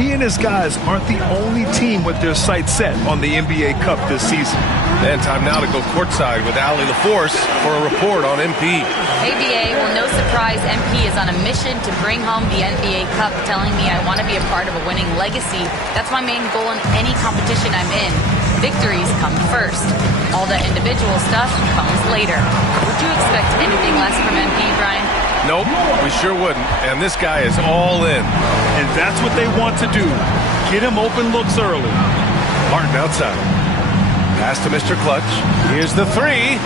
He and his guys aren't the only team with their sights set on the NBA Cup this season. And time now to go courtside with Allie LaForce for a report on MP. ABA, well, no surprise, MP is on a mission to bring home the NBA Cup, telling me I want to be a part of a winning legacy. That's my main goal in any competition I'm in. Victories come first. All the individual stuff comes later. Would you expect anything less from MP, Brian? Nope, we sure wouldn't. And this guy is all in. And that's what they want to do. Get him open looks early. Martin outside. Pass to Mr. Clutch. Here's the three.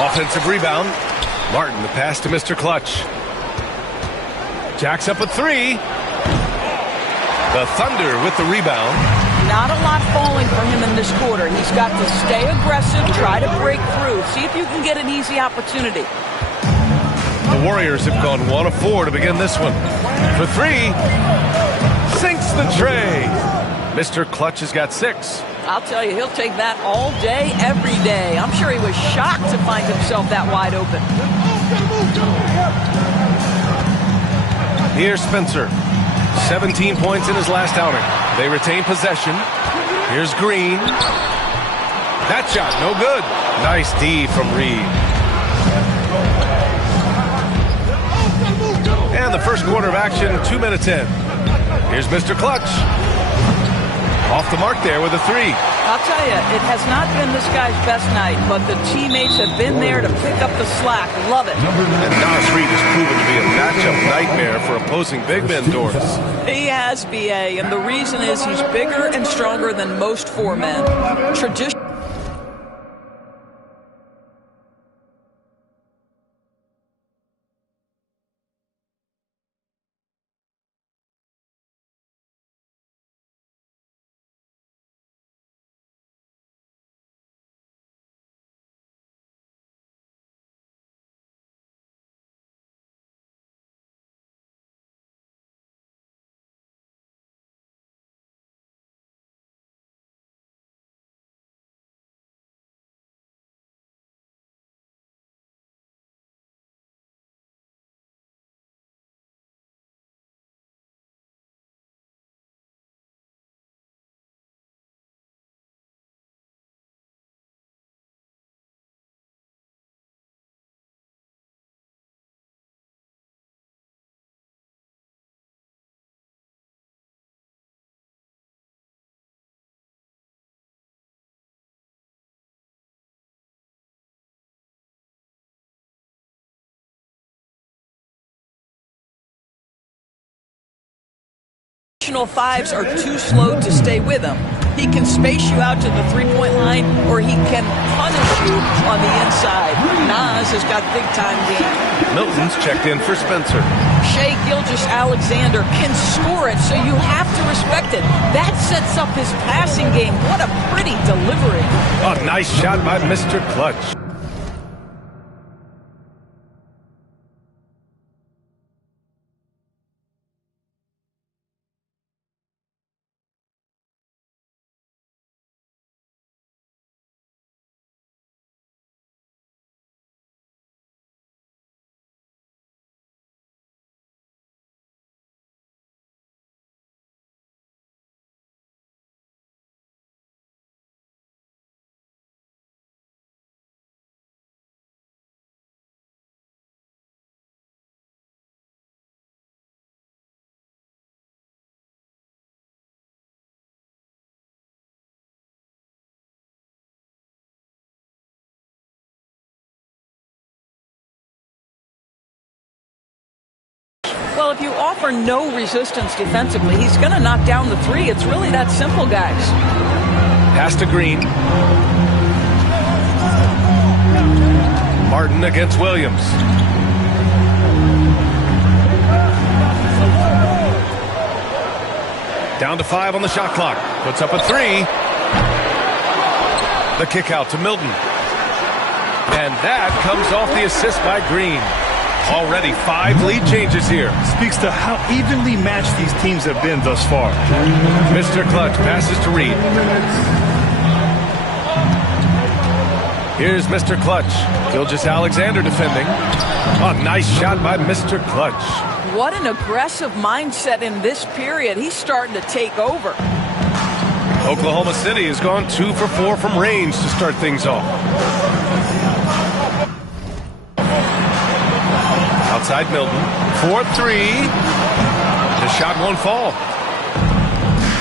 Offensive rebound. Martin, the pass to Mr. Clutch. Jacks up a three. The Thunder with the rebound. Not a lot falling for him in this quarter. He's got to stay aggressive, try to break through. See if you can get an easy opportunity. The Warriors have gone 1 of 4 to begin this one. For three. Sinks the tray. Mr. Clutch has got 6. I'll tell you, he'll take that all day, every day. I'm sure he was shocked to find himself that wide open. Here's Spencer. 17 points in his last outing. They retain possession. Here's Green. That shot, no good. Nice D from Reed. And the first quarter of action, 2 minutes in. Here's Mr. Clutch. Off the mark there with a three. I'll tell you, it has not been this guy's best night, but the teammates have been there to pick up the slack. Love it. And Nas Reed has proven to be a matchup nightmare for opposing big men, Doris. He has, BA, and the reason is he's bigger and stronger than most 4 men. Tradition. Fives are too slow to stay with him. He can space you out to the three-point line, or he can punish you on the inside. Nas has got big-time game. Milton's checked in for Spencer. Shai Gilgeous-Alexander can score it, so you have to respect it. That sets up his passing game. What a pretty delivery. A nice shot by Mr. Clutch. Well, if you offer no resistance defensively, he's going to knock down the three. It's really that simple, guys. Pass to Green. Martin against Williams. Down to 5 on the shot clock. Puts up a 3. The kick out to Milton. And that comes off the assist by Green. Already 5 lead changes here. Speaks to how evenly matched these teams have been thus far. Mr. Clutch passes to Reed. Here's Mr. Clutch. Gilgeous-Alexander defending. A nice shot by Mr. Clutch. what an aggressive mindset in this period. He's starting to take over. Oklahoma City has gone 2 for 4 from range to start things off. Outside Milton. 4-3. The shot won't fall.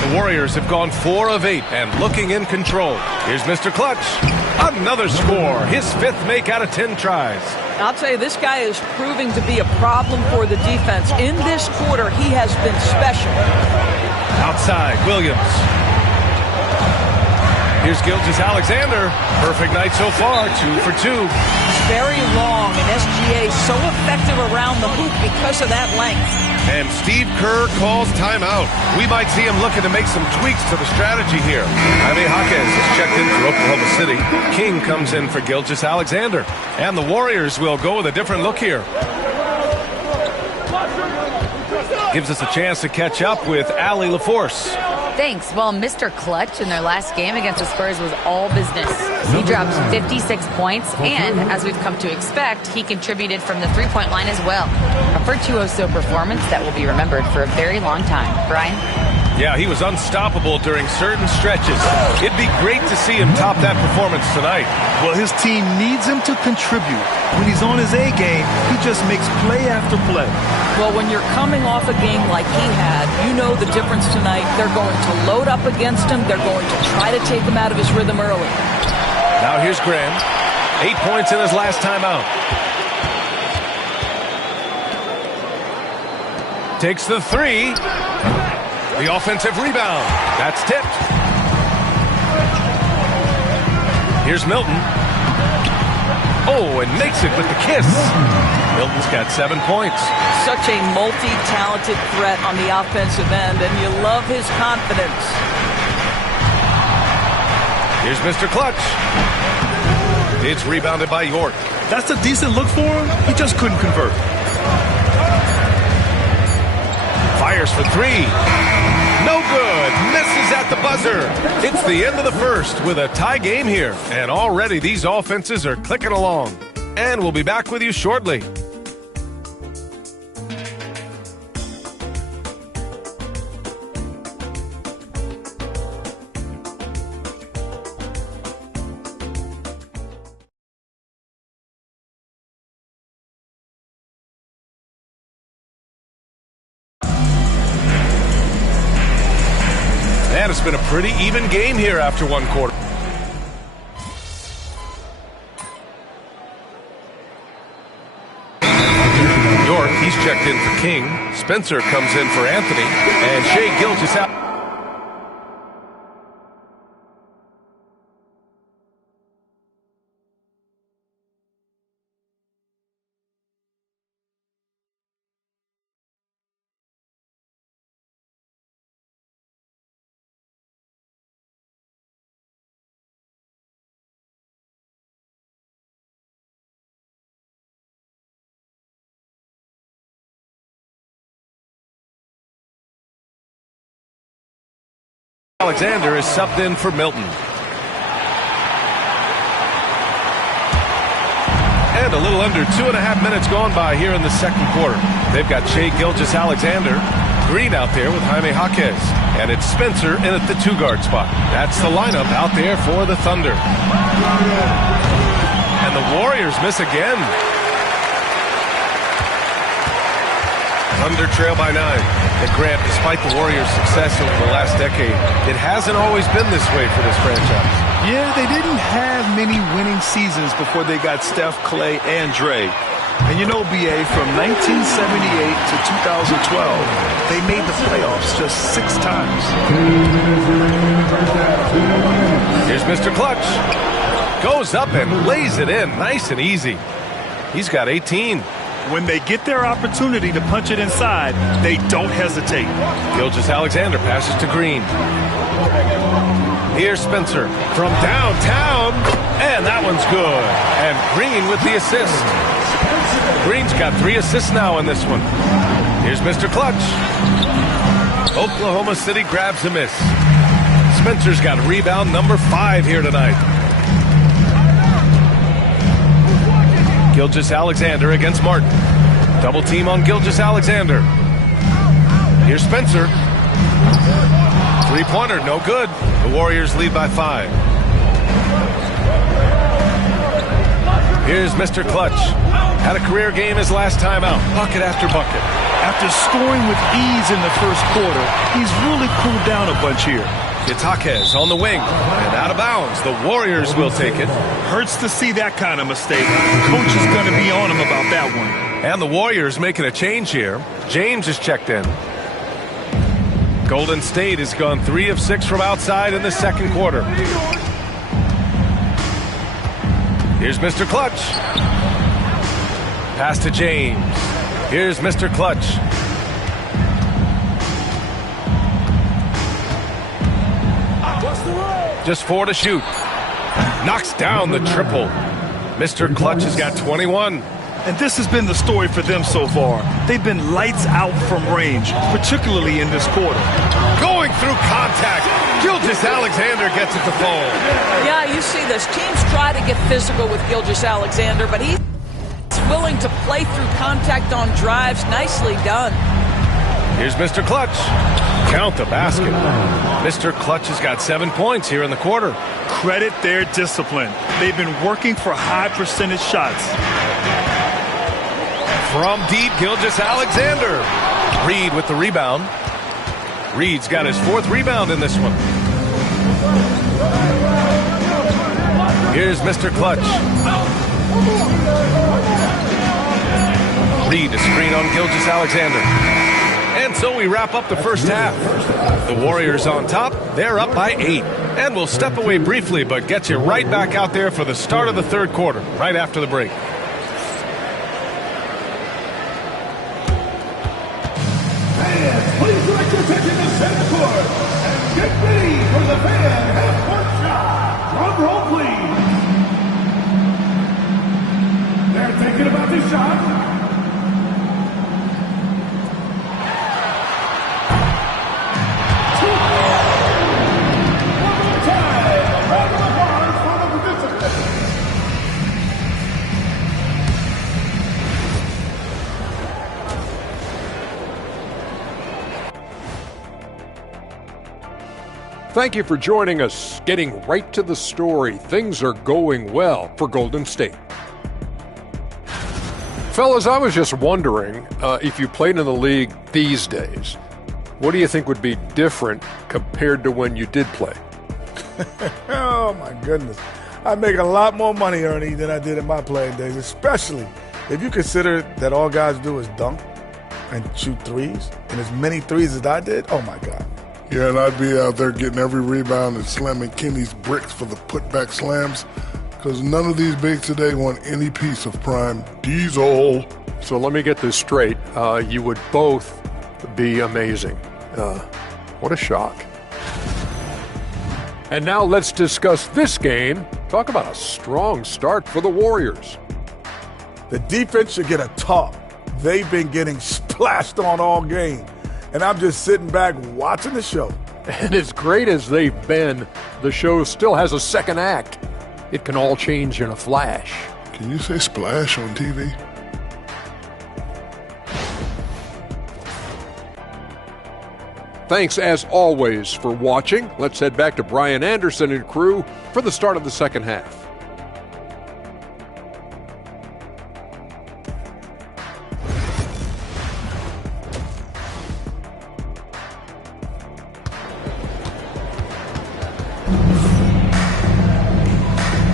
The Warriors have gone 4 of 8 and looking in control. Here's Mr. Clutch. Another score. His 5th make out of 10 tries. I'll tell you, this guy is proving to be a problem for the defense. In this quarter, he has been special. Outside, Williams. Here's Gilgeous-Alexander. Perfect night so far, 2 for 2. It's very long, and SGA so effective around the hoop because of that length. And Steve Kerr calls timeout. We might see him looking to make some tweaks to the strategy here. Jaime Jaquez is checked in for Oklahoma City. King comes in for Gilgeous-Alexander. And the Warriors will go with a different look here. Gives us a chance to catch up with Allie LaForce. Thanks. Well, Mr. Clutch in their last game against the Spurs was all business. He dropped 56 points, and as we've come to expect, he contributed from the three-point line as well. A virtuoso performance that will be remembered for a very long time. Brian? Yeah, he was unstoppable during certain stretches. It'd be great to see him top that performance tonight. Well, his team needs him to contribute. When he's on his A game, he just makes play after play. Well, when you're coming off a game like he had, you know the difference tonight. They're going to load up against him. They're going to try to take him out of his rhythm early. Now here's Graham. 8 points in his last time out. Takes the 3. The offensive rebound. That's tipped. Here's Milton. Oh, and makes it with the kiss. Milton's got 7 points. Such a multi-talented threat on the offensive end, and you love his confidence. Here's Mr. Clutch. It's rebounded by York. That's a decent look for him. He just couldn't convert. Fires for 3. No good. Misses at the buzzer. It's the end of the first with a tie game here. And already these offenses are clicking along. And we'll be back with you shortly. And it's been a pretty even game here after one quarter. York, he's checked in for King. Spencer comes in for Anthony. And Shai Gilgeous-Alexander. Alexander is subbed in for Milton. And a little under 2.5 minutes gone by here in the second quarter. They've got Shai Gilgeous-Alexander, Green out there with Jaime Jaquez. And it's Spencer in at the 2-guard spot. That's the lineup out there for the Thunder. And the Warriors miss again. Thunder trail by 9. But Grant, despite the Warriors' success over the last decade, it hasn't always been this way for this franchise. Yeah, they didn't have many winning seasons before they got Steph, Clay, and Dre. And you know, BA, from 1978 to 2012, they made the playoffs just 6 times. Here's Mr. Clutch. Goes up and lays it in nice and easy. He's got 18. When they get their opportunity to punch it inside, they don't hesitate. Gilgeous-Alexander passes to Green. Here's Spencer from downtown, and that one's good. And Green with the assist. Green's got 3 assists now in this one. Here's Mr. Clutch. Oklahoma City grabs a miss. Spencer's got rebound number 5 here tonight. Gilgeous-Alexander against Martin. Double team on Gilgeous-Alexander. Here's Spencer. Three-pointer, no good. The Warriors lead by 5. Here's Mr. Clutch. Had a career game his last time out. Bucket after bucket. After scoring with ease in the first quarter, he's really cooled down a bunch here. Itaquez on the wing and out of bounds. The Warriors will take it. Hurts to see that kind of mistake. Coach is going to be on him about that one. And the Warriors making a change here. James is checked in. Golden State has gone 3 of 6 from outside in the second quarter. Here's Mr. Clutch. Pass to James. Here's Mr. Clutch. Just 4 to shoot. Knocks down the triple. Mr. Clutch has got 21. And this has been the story for them so far. They've been lights out from range, particularly in this quarter. Going through contact. Gilgeous-Alexander gets it to fall. Yeah, you see this. Teams try to get physical with Gilgeous-Alexander, but he's willing to play through contact on drives. Nicely done. Here's Mr. Clutch. Count the basket. Mr. Clutch has got 7 points here in the quarter. Credit their discipline. They've been working for high percentage shots. From deep, Gilgeous-Alexander. Reed with the rebound. Reed's got his 4th rebound in this one. Here's Mr. Clutch. Reed to screen on Gilgeous-Alexander. And so we wrap up the first half. The Warriors on top. They're up by 8. And we'll step away briefly, but get you right back out there for the start of the third quarter, right after the break. Please direct your attention to center court and get ready for the fan half-court shot. Drum roll, please. They're thinking about this shot. One more time. A round of applause for the participants. Thank you for joining us. Getting right to the story, things are going well for Golden State. Fellas, I was just wondering if you played in the league these days, what do you think would be different compared to when you did play? Oh, my goodness. I make a lot more money, Ernie, than I did in my playing days, especially if you consider that all guys do is dunk and shoot threes, and as many threes as I did, oh, my God. Yeah, and I'd be out there getting every rebound and slamming Kenny's bricks for the putback slams because none of these bigs today want any piece of prime Diesel. So let me get this straight. You would both be amazing. What a shock. And now let's discuss this game. Talk about a strong start for the Warriors. The defense should get a talk. They've been getting splashed on all game. And I'm just sitting back watching the show. And as great as they've been, the show still has a second act. It can all change in a flash. Can you say splash on TV? Thanks, as always, for watching. Let's head back to Brian Anderson and crew for the start of the second half.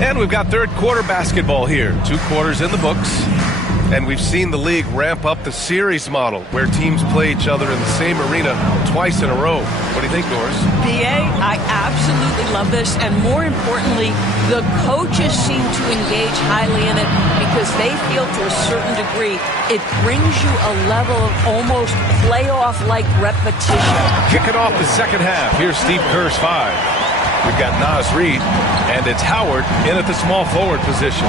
And we've got third quarter basketball here. 2 quarters in the books. And we've seen the league ramp up the series model where teams play each other in the same arena twice in a row. What do you think, Doris? BA, I absolutely love this. And more importantly, the coaches seem to engage highly in it because they feel to a certain degree it brings you a level of almost playoff-like repetition. Kicking off the second half. Here's Steve Kerr's 5. We've got Naz Reid, and it's Howard in at the small forward position.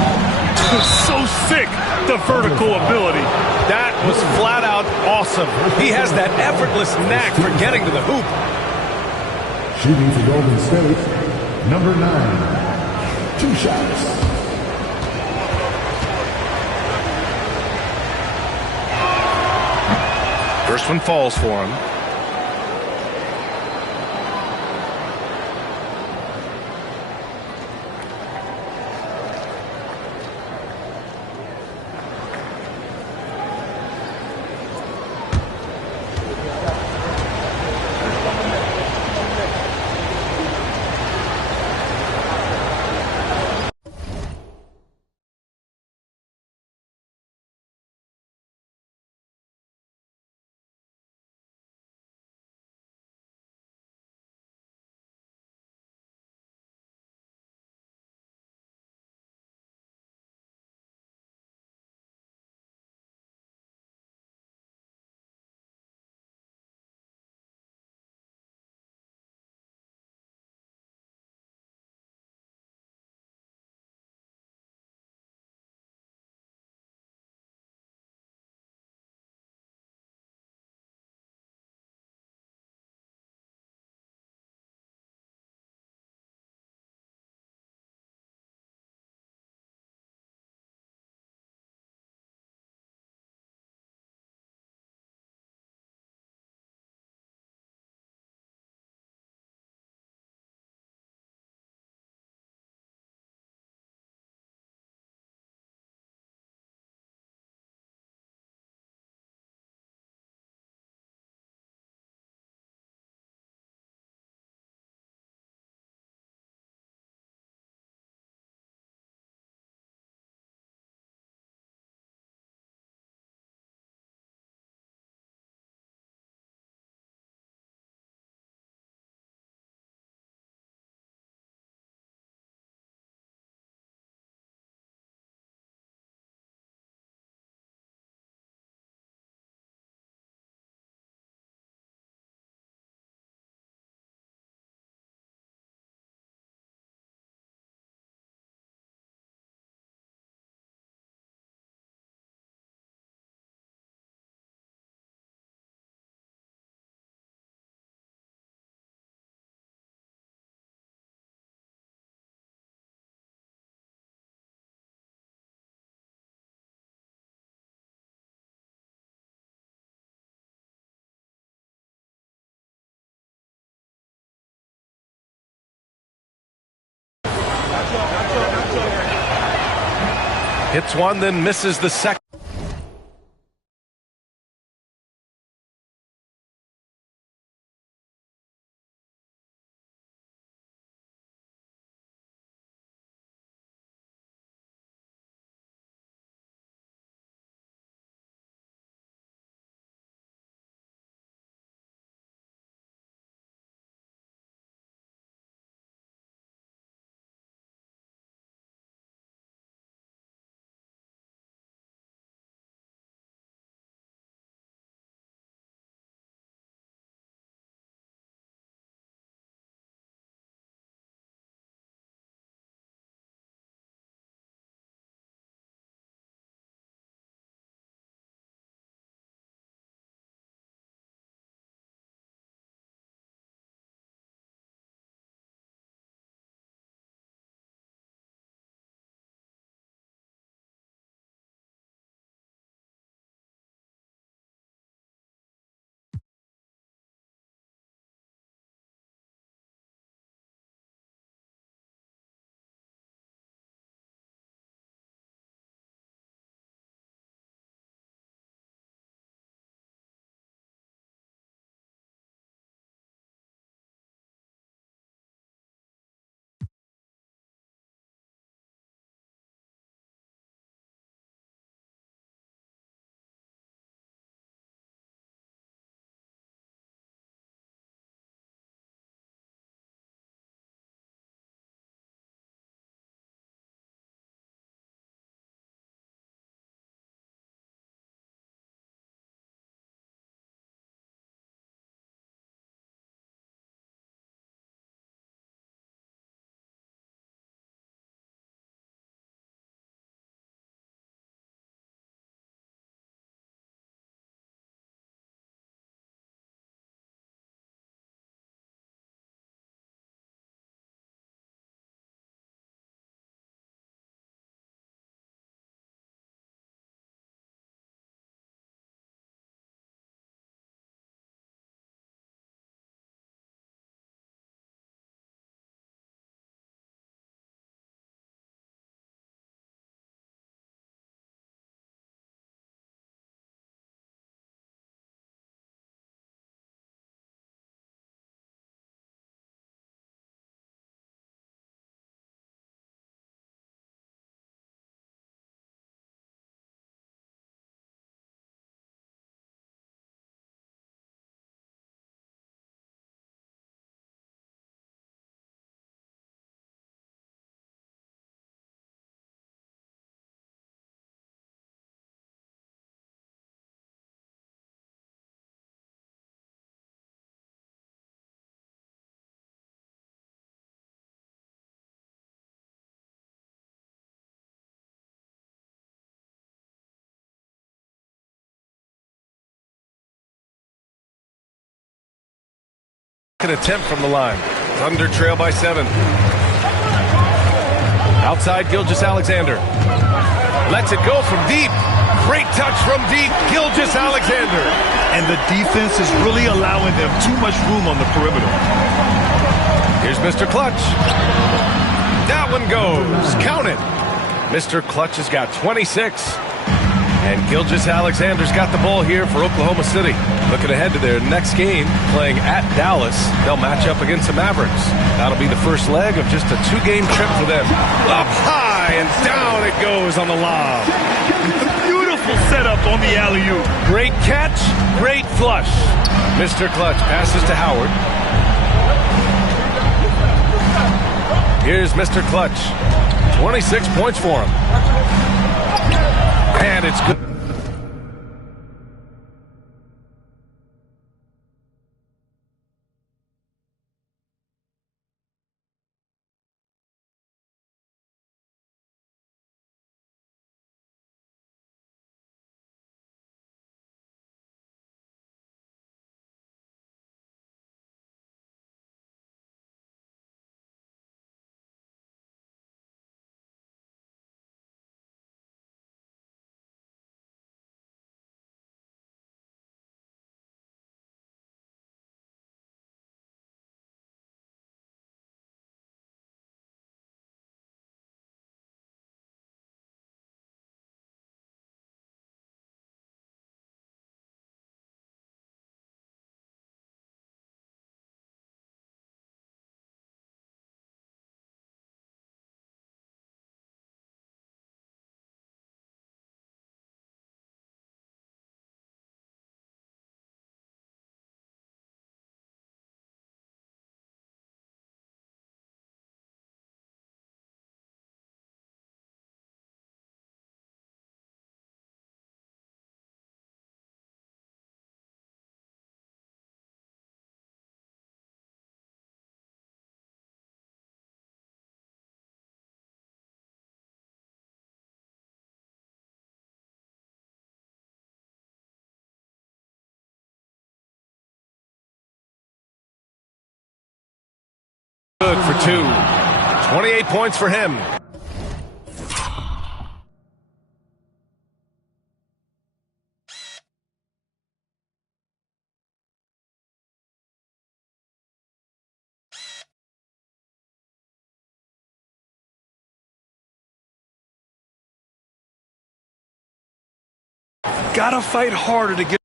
So sick, the vertical ability. That was flat out awesome. He has that effortless knack for getting to the hoop. Shooting for Golden State, number 9. 2 shots. First one falls for him. Hits one, then misses the second. Second attempt from the line. Thunder trail by 7. Outside, Gilgeous-Alexander. Lets it go from deep. Great touch from deep, Gilgeous-Alexander. And the defense is really allowing them too much room on the perimeter. Here's Mr. Clutch. That one goes. Count it. Mr. Clutch has got 26. And Gilgeous-Alexander's got the ball here for Oklahoma City. Looking ahead to their next game, playing at Dallas. They'll match up against the Mavericks. That'll be the first leg of just a 2-game trip for them. Up high and down it goes on the lob. Beautiful setup on the alley-oop. Great catch, great flush. Mr. Clutch passes to Howard. Here's Mr. Clutch. 26 points for him. And it's good. Good for 2. 28 points for him. Gotta fight harder to get.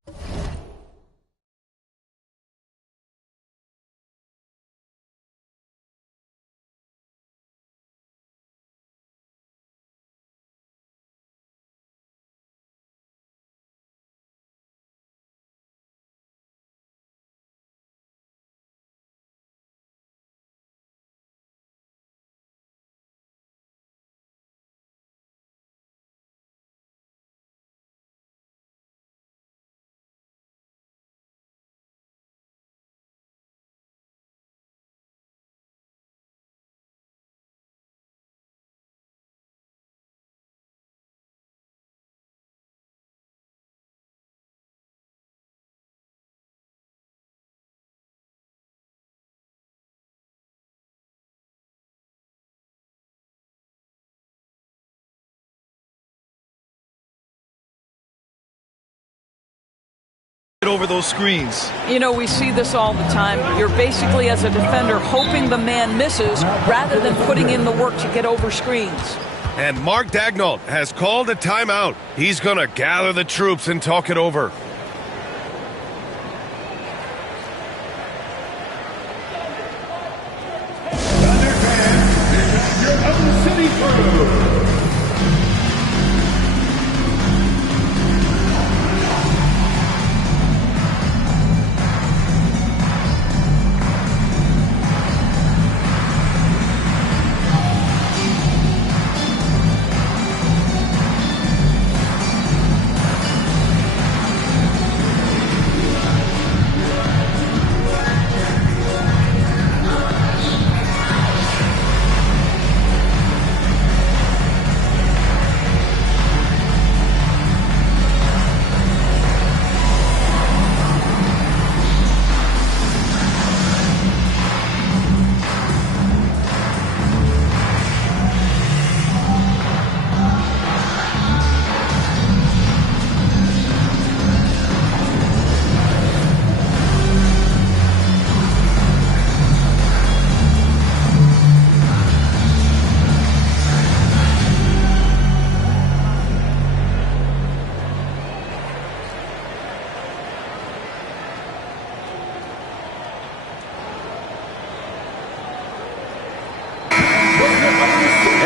Over those screens. You know, we see this all the time. You're basically, as a defender, hoping the man misses rather than putting in the work to get over screens. And Mark Daigneault has called a timeout. He's going to gather the troops and talk it over. Thunder fans, this is your own city crew.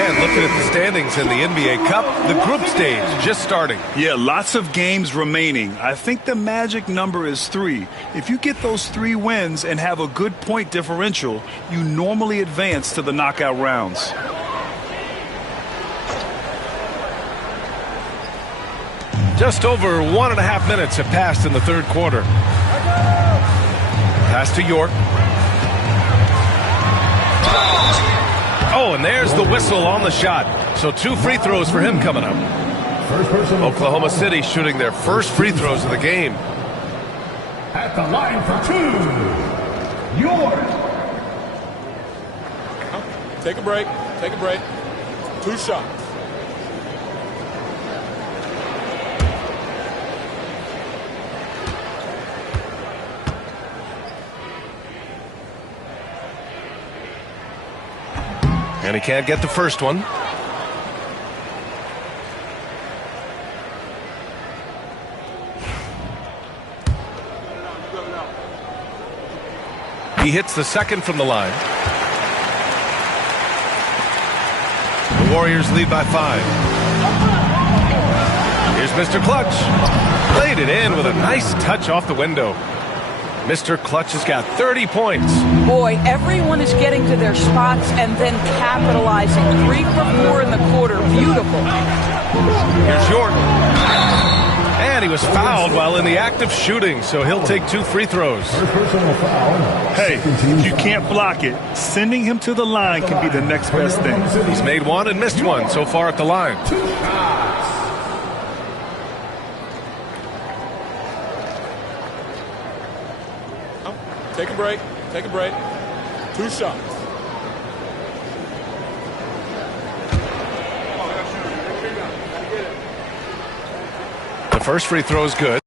And looking at the standings in the NBA Cup, the group stage just starting. Yeah, lots of games remaining. I think the magic number is 3. If you get those 3 wins and have a good point differential, you normally advance to the knockout rounds. Just over 1.5 minutes have passed in the third quarter. Pass to York. Oh, and there's the whistle on the shot. So 2 free throws for him coming up. Oklahoma City shooting their first free throws of the game. At the line for 2, York. Take a break. Take a break. 2 shots. And he can't get the first one. He hits the second from the line. The Warriors lead by 5. Here's Mr. Clutch. Laid it in with a nice touch off the window. Mr. Clutch has got 30 points. Boy, everyone is getting to their spots and then capitalizing. 3 for 4 in the quarter. Beautiful. Here's York. And he was fouled while in the act of shooting, so he'll take 2 free throws. Hey, if you can't block it, sending him to the line can be the next best thing. He's made 1 and missed 1 so far at the line. Take a break. Take a break. 2 shots. The first free throw is good.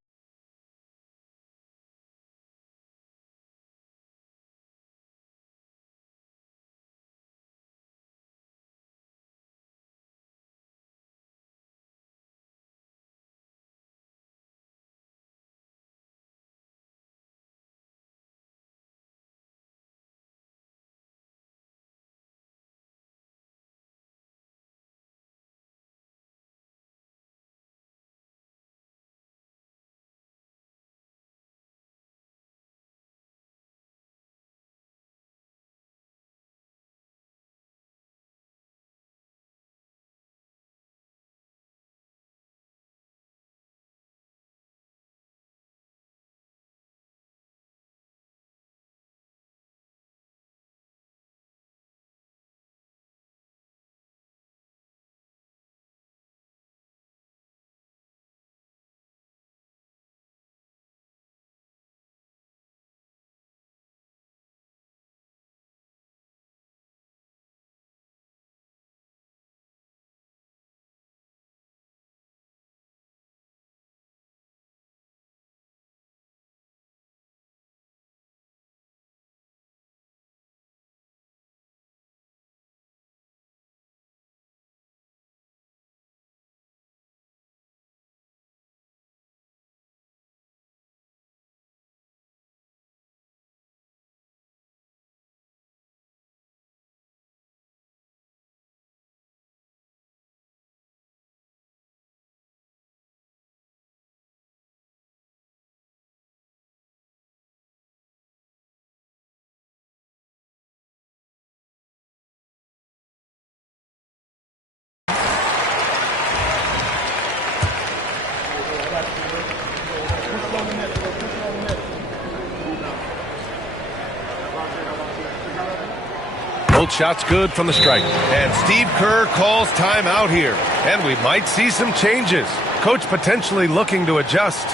Both shots good from the stripe. And Steve Kerr calls timeout here. And we might see some changes. Coach potentially looking to adjust.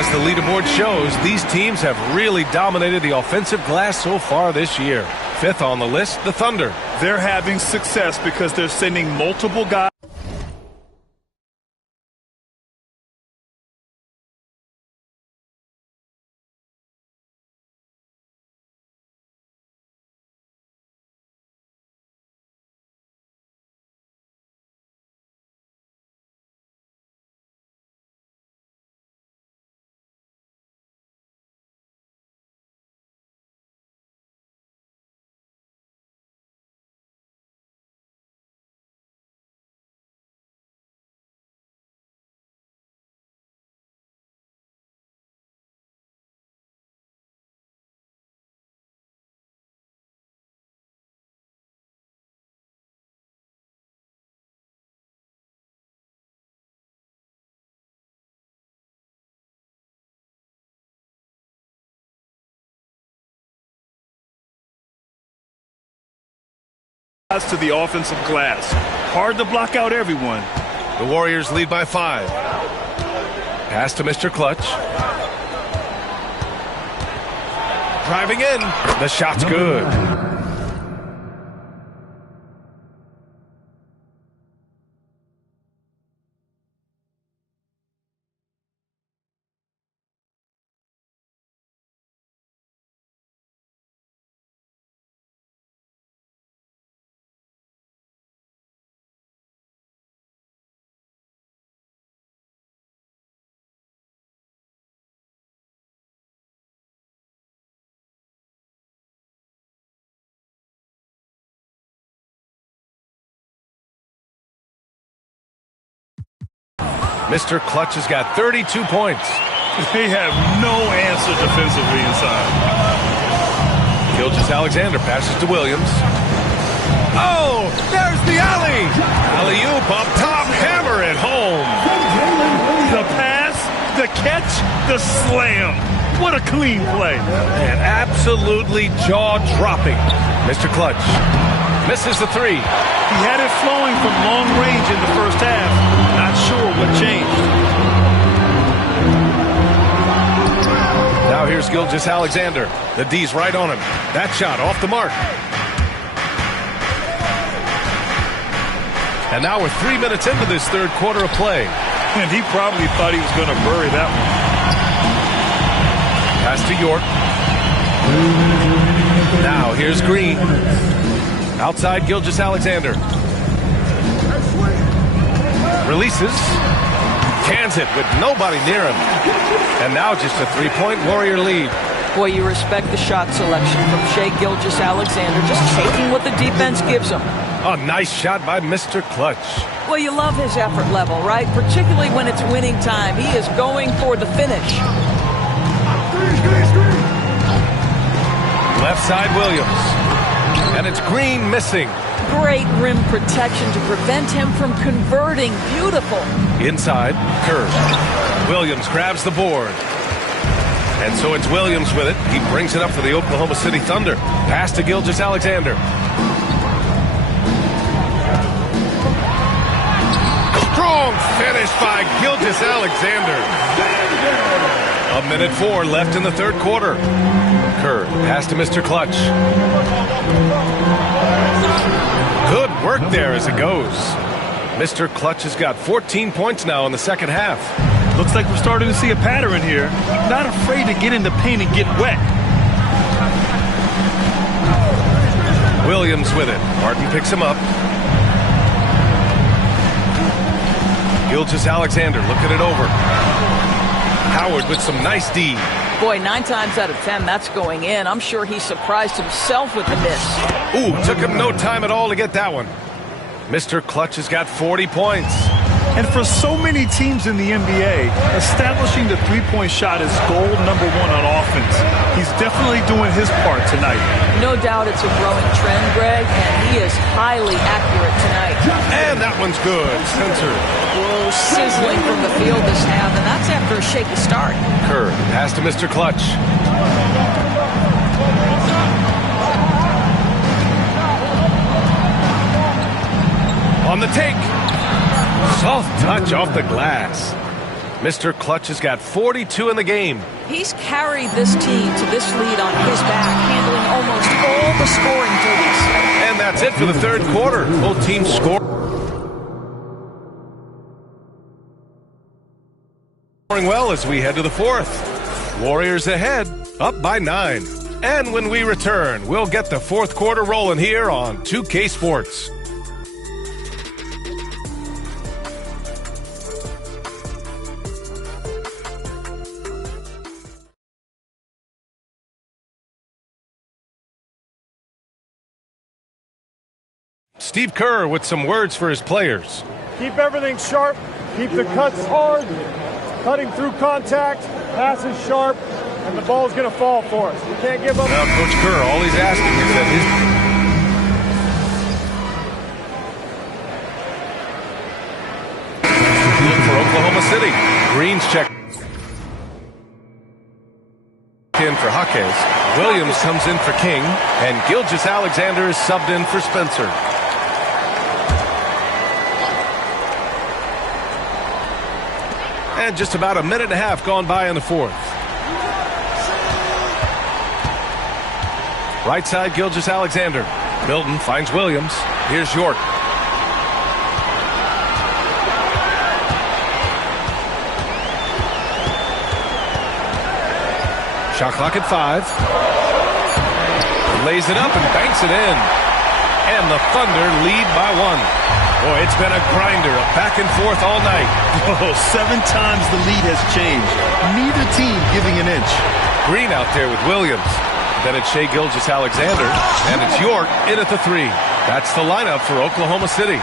As the leaderboard shows, these teams have really dominated the offensive glass so far this year. Fifth on the list, the Thunder. They're having success because they're sending multiple guys. To the offensive glass. Hard to block out everyone. The Warriors lead by 5. Pass to Mr. Clutch. Driving in. The shot's good. Mr. Clutch has got 32 points. They have no answer defensively inside. Gilgeous-Alexander passes to Williams. Oh, there's the alley. Alley-oop up top, hammer it home. The pass, the catch, the slam. What a clean play. And absolutely jaw-dropping. Mr. Clutch misses the 3. He had it flowing from long range in the first half. Not sure what changed. Now here's Gilgeous-Alexander. The D's right on him. That shot off the mark. And now we're 3 minutes into this third quarter of play. And he probably thought he was going to bury that one. Pass to York. Now here's Green. Outside Gilgeous-Alexander. Releases. Cans it with nobody near him. And now just a 3-point Warrior lead. Boy, you respect the shot selection from Shai Gilgeous-Alexander, just taking what the defense gives him. A nice shot by Mr. Clutch. Well, you love his effort level, right? Particularly when it's winning time. He is going for the finish. Left side Williams. And it's Green missing. Great rim protection to prevent him from converting. Beautiful. Inside, Kerr. Williams grabs the board. And so it's Williams with it. He brings it up for the Oklahoma City Thunder. Pass to Gilgeous-Alexander. Strong finish by Gilgeous-Alexander. 1:04 left in the third quarter. Kerr, pass to Mr. Clutch. Good work there as it goes. Mr. Clutch has got 14 points now in the second half. Looks like we're starting to see a pattern here. Not afraid to get in the paint and get wet. Williams with it. Martin picks him up. Gilgeous-Alexander looking it over. Howard with some nice D. Boy, 9 times out of 10, that's going in. I'm sure he surprised himself with the miss. Ooh, took him no time at all to get that one. Mr. Clutch has got 40 points. And for so many teams in the NBA, establishing the three-point shot is goal number 1 on offense. He's definitely doing his part tonight. No doubt it's a growing trend, Greg, and he is highly accurate tonight. And that one's good. Censored. Whoa, sizzling from the field this half, and that's after a shaky start. Kerr, pass to Mr. Clutch. On the take. Soft touch off the glass. Mr. Clutch has got 42 in the game. He's carried this team to this lead on his back, handling almost all the scoring duties. And that's it for the third quarter. Both teams scoring well as we head to the fourth. Warriors ahead, up by 9. And when we return, we'll get the fourth quarter rolling here on 2K Sports. Steve Kerr with some words for his players. Keep everything sharp, keep the cuts hard, cutting through contact, passes sharp, and the ball's going to fall for us. We can't give up. Now, Coach Kerr, all he's asking is that look for Oklahoma City. Green's check in for Jaquez. Williams comes in for King, and Gilgeous-Alexander is subbed in for Spencer. And just about a minute and a half gone by in the fourth. Right side, Gilgeous-Alexander. Milton finds Williams. Here's York. Shot clock at 5. Lays it up and banks it in. And the Thunder lead by 1. Boy, it's been a grinder, a back and forth all night. Oh, 7 times the lead has changed. Neither team giving an inch. Green out there with Williams. Then it's Shai Gilgeous-Alexander. And it's York in at the 3. That's the lineup for Oklahoma City.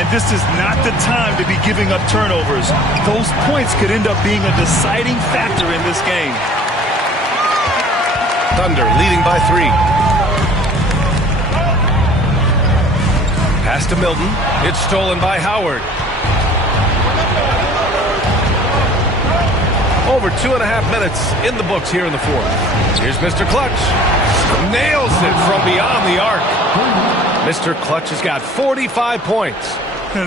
And this is not the time to be giving up turnovers. Those points could end up being a deciding factor in this game. Thunder leading by 3. Pass to Milton. It's stolen by Howard. Over 2.5 minutes in the books here in the fourth. Here's Mr. Clutch. Nails it from beyond the arc. Mr. Clutch has got 45 points.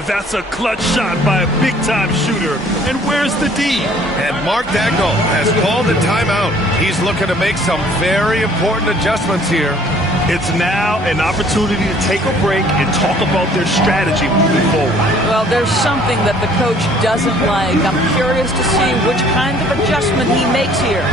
That's a clutch shot by a big-time shooter. And where's the D? And Mark Daigneault has called a timeout. He's looking to make some very important adjustments here. It's now an opportunity to take a break and talk about their strategy moving forward. Well, there's something that the coach doesn't like. I'm curious to see which kind of adjustment he makes here.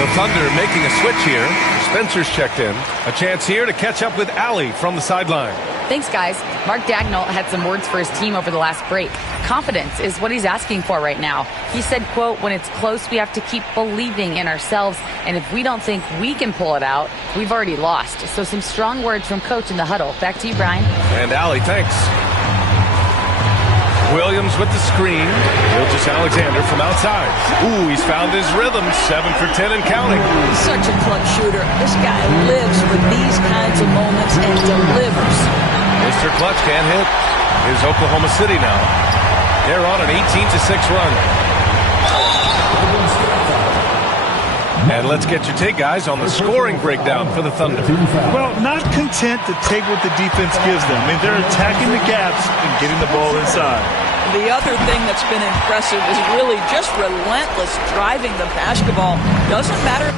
The Thunder making a switch here. Spencer's checked in. A chance here to catch up with Allie from the sideline. Thanks, guys. Mark Daigneault had some words for his team over the last break. Confidence is what he's asking for right now. He said, quote, when it's close, we have to keep believing in ourselves. And if we don't think we can pull it out, we've already lost. So some strong words from Coach in the huddle. Back to you, Brian. And Allie, thanks. Williams with the screen. Gilgeous-Alexander from outside. Ooh, he's found his rhythm. 7 for 10 and counting. He's such a clutch shooter. This guy lives for these kinds of moments and delivers. Mr. Clutch can't hit. Here's Oklahoma City now. They're on an 18-6 run. And let's get your take, guys, on the scoring breakdown for the Thunder. Well, not content to take what the defense gives them. I mean, they're attacking the gaps and getting the ball inside. The other thing that's been impressive is really just relentless driving the basketball. Doesn't matter.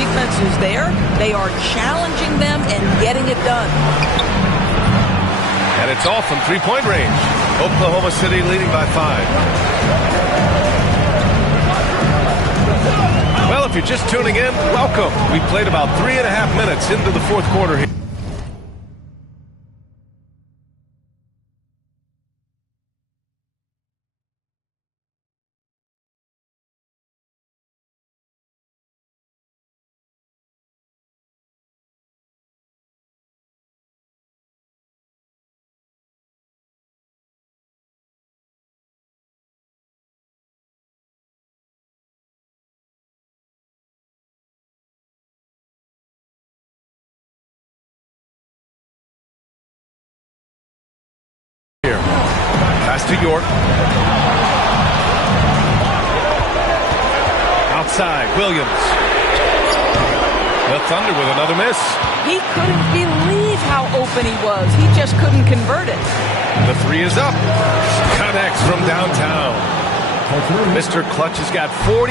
Defense is there. They are challenging them and getting it done. And it's off from three-point range. Oklahoma City leading by 5. Well, if you're just tuning in, welcome. We played about 3.5 minutes into the fourth quarter here. Pass to York. Outside, Williams. The Thunder with another miss. He couldn't believe how open he was. He just couldn't convert it. The three is up. Connects from downtown. Mr. Clutch has got 48.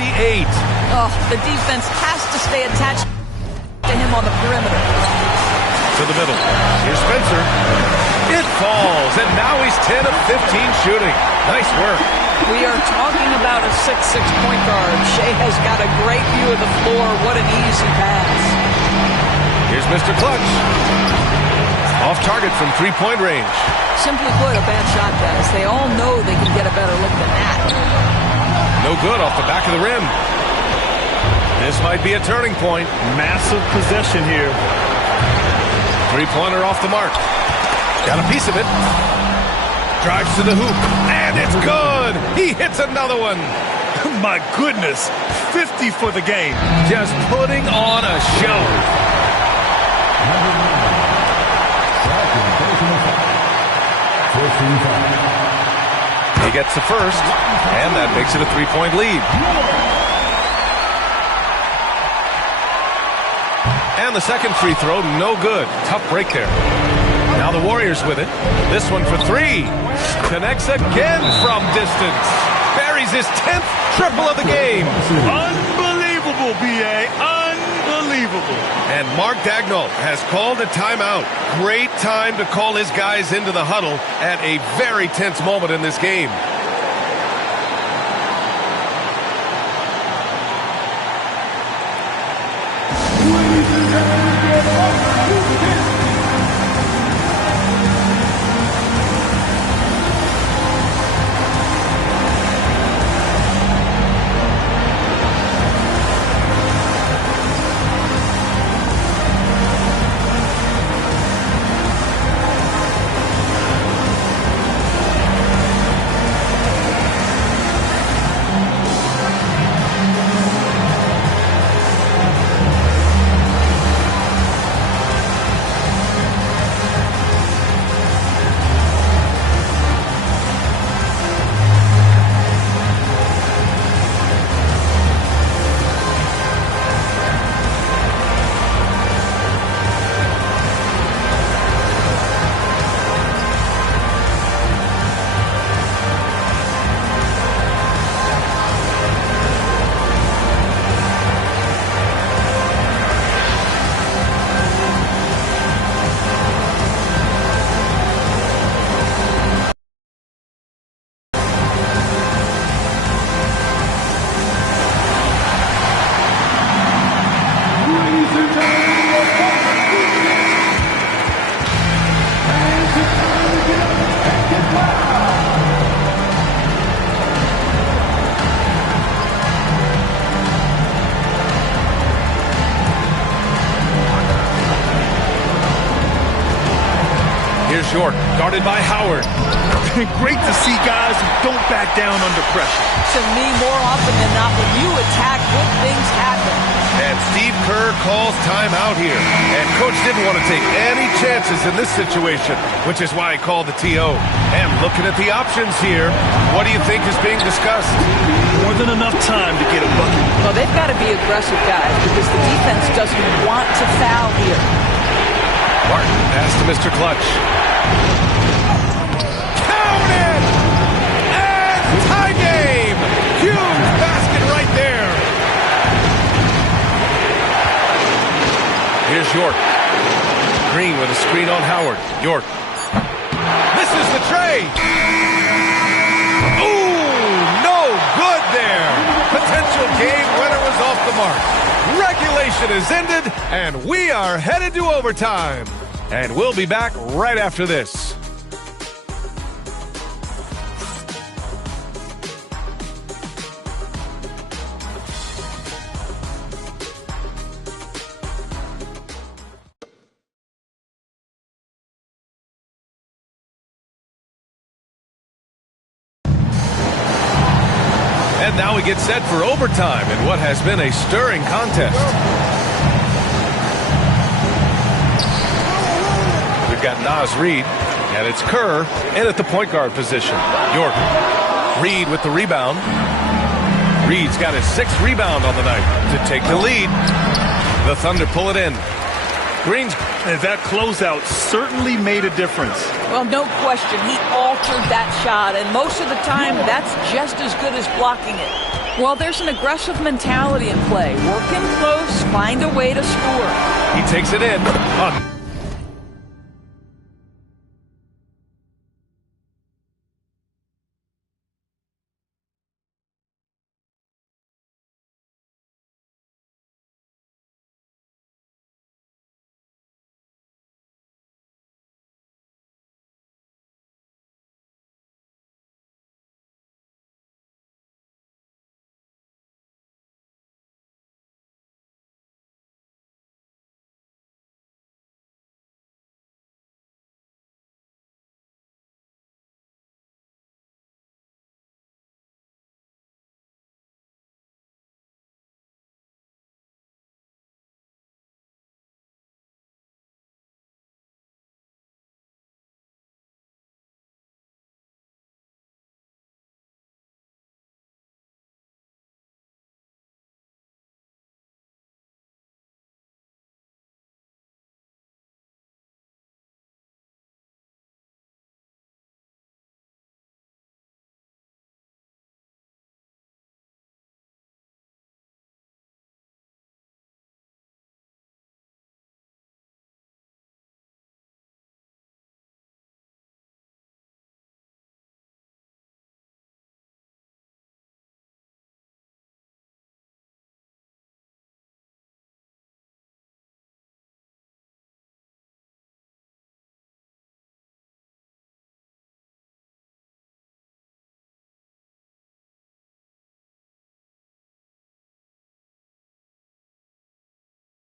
Oh, the defense has to stay attached to him on the perimeter. To the middle. Here's Spencer. It falls, and now he's 10 of 15 shooting. Nice work. We are talking about a 6'6" point guard. Shea has got a great view of the floor. What an easy pass. Here's Mr. Clutch. Off target from three-point range. Simply put, a bad shot, guys. They all know they can get a better look than that. No good off the back of the rim. This might be a turning point. Massive possession here. Three-pointer off the mark. Got a piece of it. Drives to the hoop. And it's good. He hits another one. My goodness. 50 for the game. Just putting on a show. He gets the first. And that makes it a three-point lead. And the second free throw, no good. Tough break there. Now the Warriors with it. This one for three. Connects again from distance. Buries his 10th triple of the game. Unbelievable, B.A. Unbelievable. And Mark Daigneault has called a timeout. Great time to call his guys into the huddle at a very tense moment in this game. York, guarded by Howard. Great to see guys who don't back down under pressure. To me, more often than not, when you attack, good things happen. And Steve Kerr calls timeout here. And Coach didn't want to take any chances in this situation, which is why he called the TO. And looking at the options here, what do you think is being discussed? More than enough time to get a bucket. Well, they've got to be aggressive, guys, because the defense doesn't want to foul here. Martin, pass to Mr. Clutch. Counted! And tie game! Huge basket right there. Here's York. Green with a screen on Howard. York. misses the tray. Ooh, no good there. Potential game winner was off the mark. Regulation is ended, and we are headed to overtime. And we'll be back right after this. And now we get set for overtime in what has been a stirring contest. We've got Naz Reid, and it's Kerr in at the point guard position. York, Reid with the rebound. Reid's got his 6th rebound on the night to take the lead. The Thunder pull it in. Green's that closeout certainly made a difference. Well, no question. He altered that shot, and most of the time, that's just as good as blocking it. Well, there's an aggressive mentality in play. Work in close, find a way to score. He takes it in.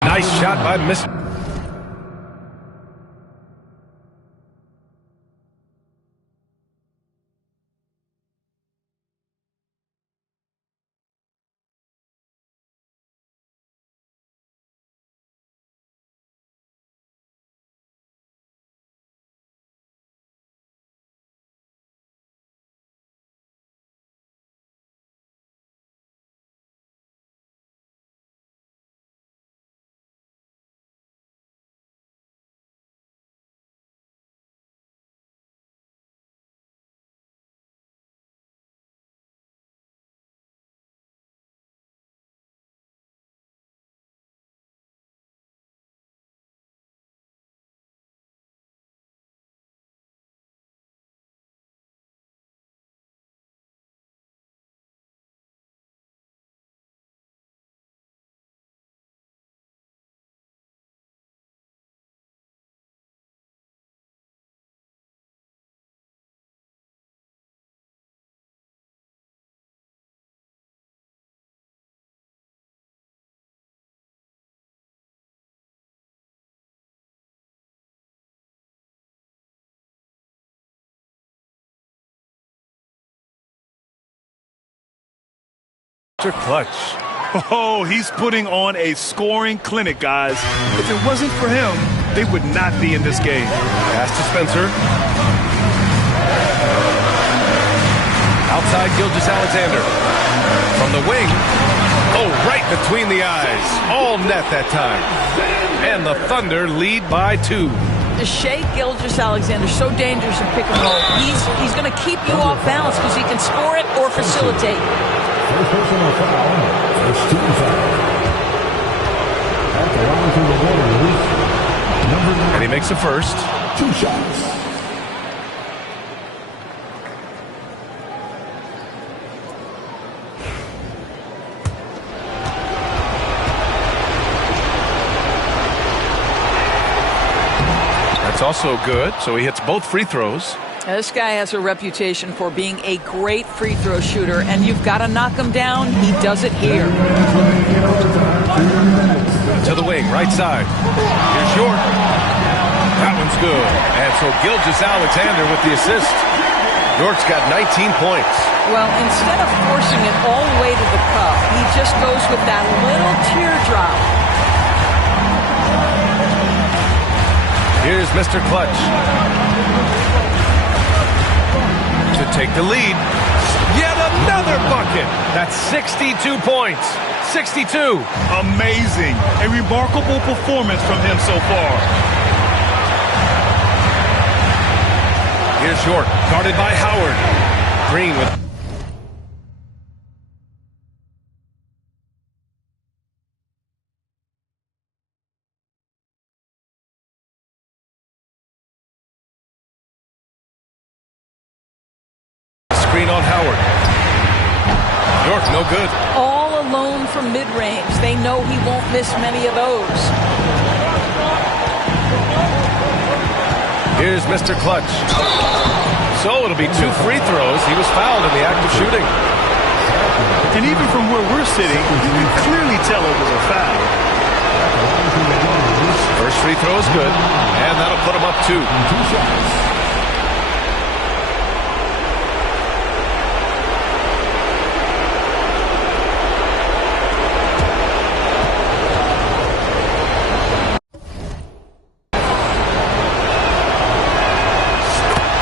Nice shot by Miss. Clutch. Oh, he's putting on a scoring clinic, guys. If it wasn't for him, they would not be in this game. Pass to Spencer. Outside Gilgeous-Alexander. From the wing. Oh, right between the eyes. All net that time. And the Thunder lead by 2. Shai Gilgeous-Alexander, so dangerous in pick and roll. He's going to keep you off balance because he can score it or facilitate. First personal foul. First team foul. At the line to the Warriors. Number 9. And he makes the first. 2 shots. It's also good, so he hits both free throws. This guy has a reputation for being a great free throw shooter, and you've got to knock him down. He does it here. To the wing, right side. Here's York. That one's good. And so Gilgeous-Alexander with the assist. York's got 19 points. Well, instead of forcing it all the way to the cup, he just goes with that little teardrop. Here's Mr. Clutch to take the lead. Yet another bucket. That's 62 points. 62. Amazing. A remarkable performance from him so far. Here's York, guarded by Howard. Green with... Screen on Howard. York, no good. All alone from mid-range. They know he won't miss many of those. Here's Mr. Clutch. So it'll be 2 free throws. He was fouled in the act of shooting. And even from where we're sitting, you can clearly tell it was a foul. First free throw is good, and that'll put him up 2.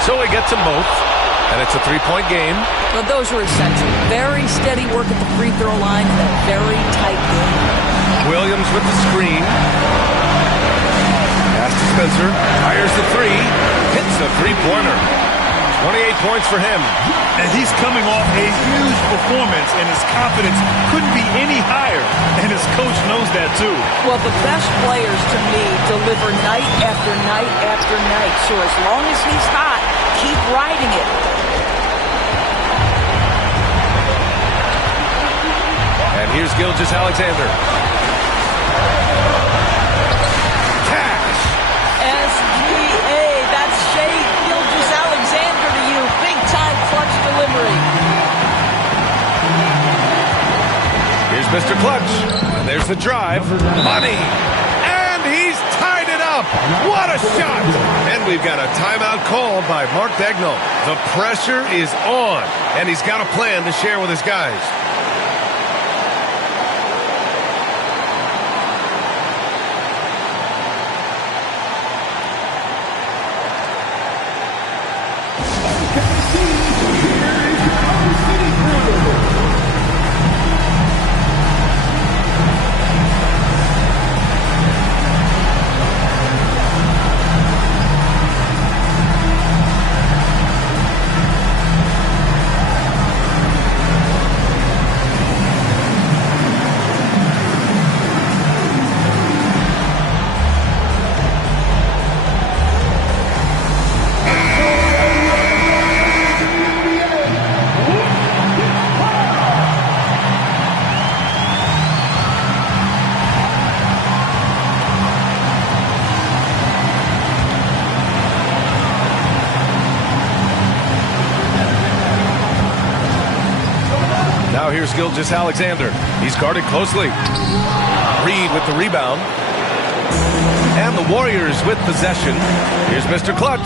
So he gets them both, and it's a 3-point game. But those are essential. Very steady work at the free throw line and a very tight game. Williams with the screen. Pass to Spencer. Fires the 3. Hits the three-pointer. 28 points for him. And he's coming off a huge performance, and his confidence couldn't be any higher. And his coach knows that, too. Well, the best players, to me, deliver night after night after night. So as long as he's hot, keep riding it. And here's Gilgeous-Alexander. Cash. SGA, that's Shai Gilgeous-Alexander to you. Big-time clutch delivery. Here's Mr. Clutch. And there's the drive. Money. And he's tied it up. What a shot. And we've got a timeout called by Mark Daigneault. The pressure is on. And he's got a plan to share with his guys. Now here's Gilgeous-Alexander. He's guarded closely. Reed with the rebound. And the Warriors with possession. Here's Mr. Clutch.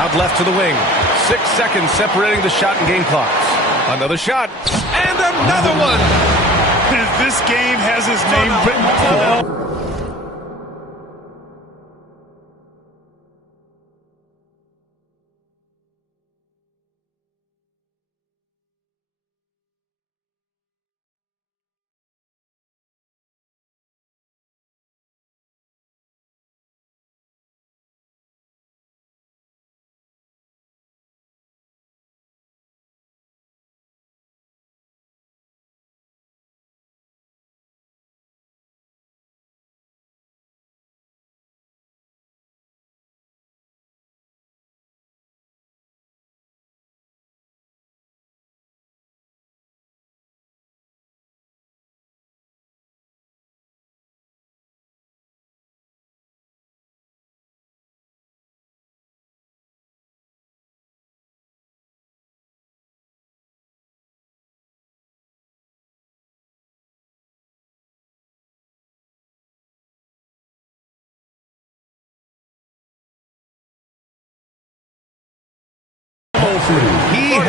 Out left to the wing. 6 seconds separating the shot and game clocks. Another shot. And another one. This game has his name written all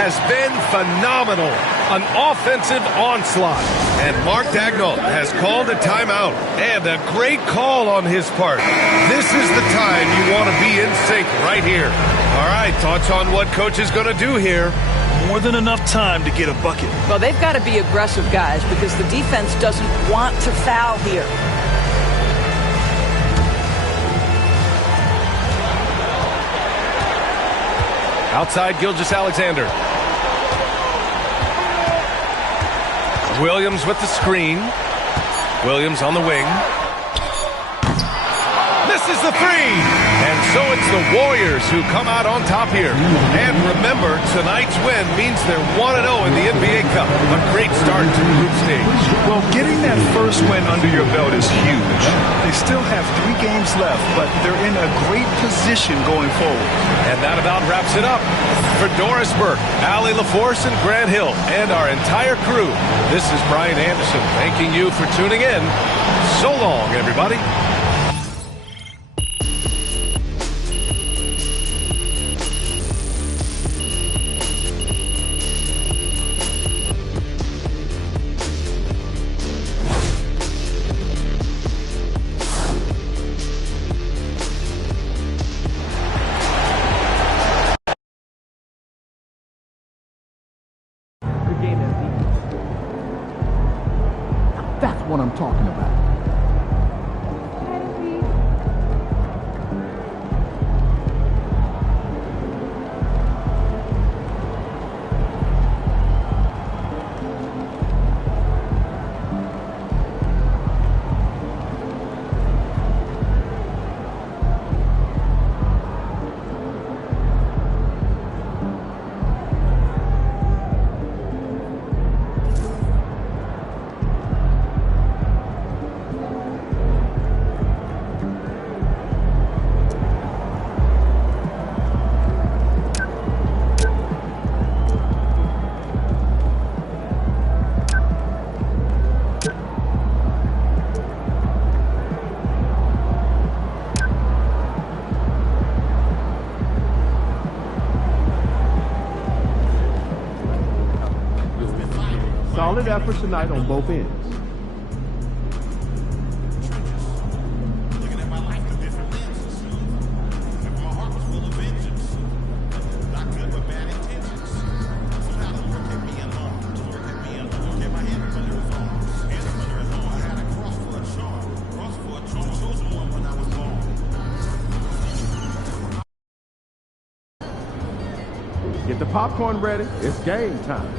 has been phenomenal. An offensive onslaught. And Mark Daigneault has called a timeout. And a great call on his part. This is the time you want to be in sync right here. All right, thoughts on what coach is going to do here? More than enough time to get a bucket. Well, they've got to be aggressive, guys, because the defense doesn't want to foul here. Outside, Gilgeous-Alexander. Williams with the screen. Williams on the wing. Misses the three. And so it's the Warriors who come out on top here. And remember, tonight's win means they're 1-0 in the NBA Cup. A great start to the group stage. Well, getting that first win under your belt is huge. They still have 3 games left, but they're in a great position going forward. And that about wraps it up. For Doris Burke, Allie LaForce, and Grant Hill, and our entire crew, this is Brian Anderson thanking you for tuning in. So long, everybody. That's what I'm talking about. Solid effort tonight on both ends. Get the popcorn ready. It's game time.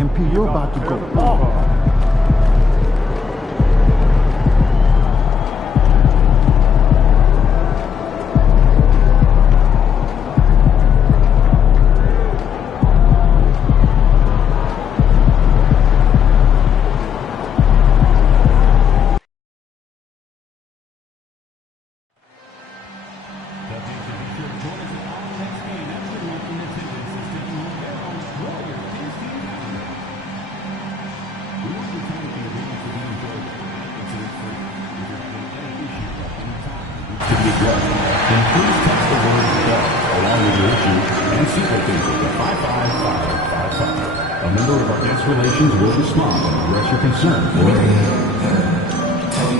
MP, you're about to go off. Then please text the word "bell" along with your issue and secret things to 55555. A member of our guest relations will respond and address your concern for you.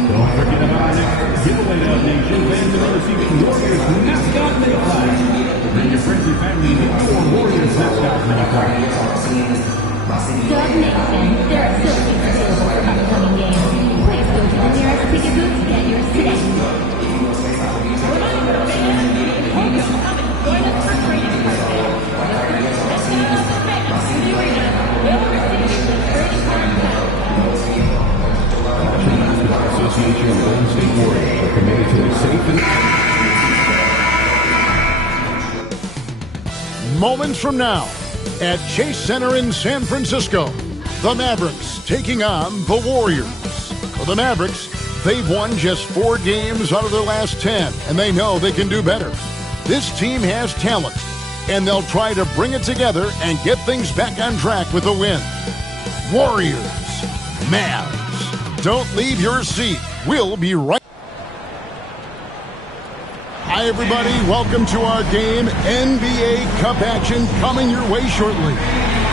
Don't forget about our next giveaway nation. Fans are receiving Warriors mascot mini flag. Bring your friends and family to our Warriors mascot mini flag. Dog Nation, there are still tickets available for upcoming games. Please go to the nearest ticket booth to get yours today. Association of Golden State Warriors are committed to a safe and... Moments from now at Chase Center in San Francisco. The Mavericks taking on the Warriors. For the Mavericks, they've won just 4 games out of their last 10, and they know they can do better. This team has talent, and they'll try to bring it together and get things back on track with a win. Warriors, Mavs. Don't leave your seat. We'll be right. Hi, everybody. Welcome to our game. NBA Cup action coming your way shortly.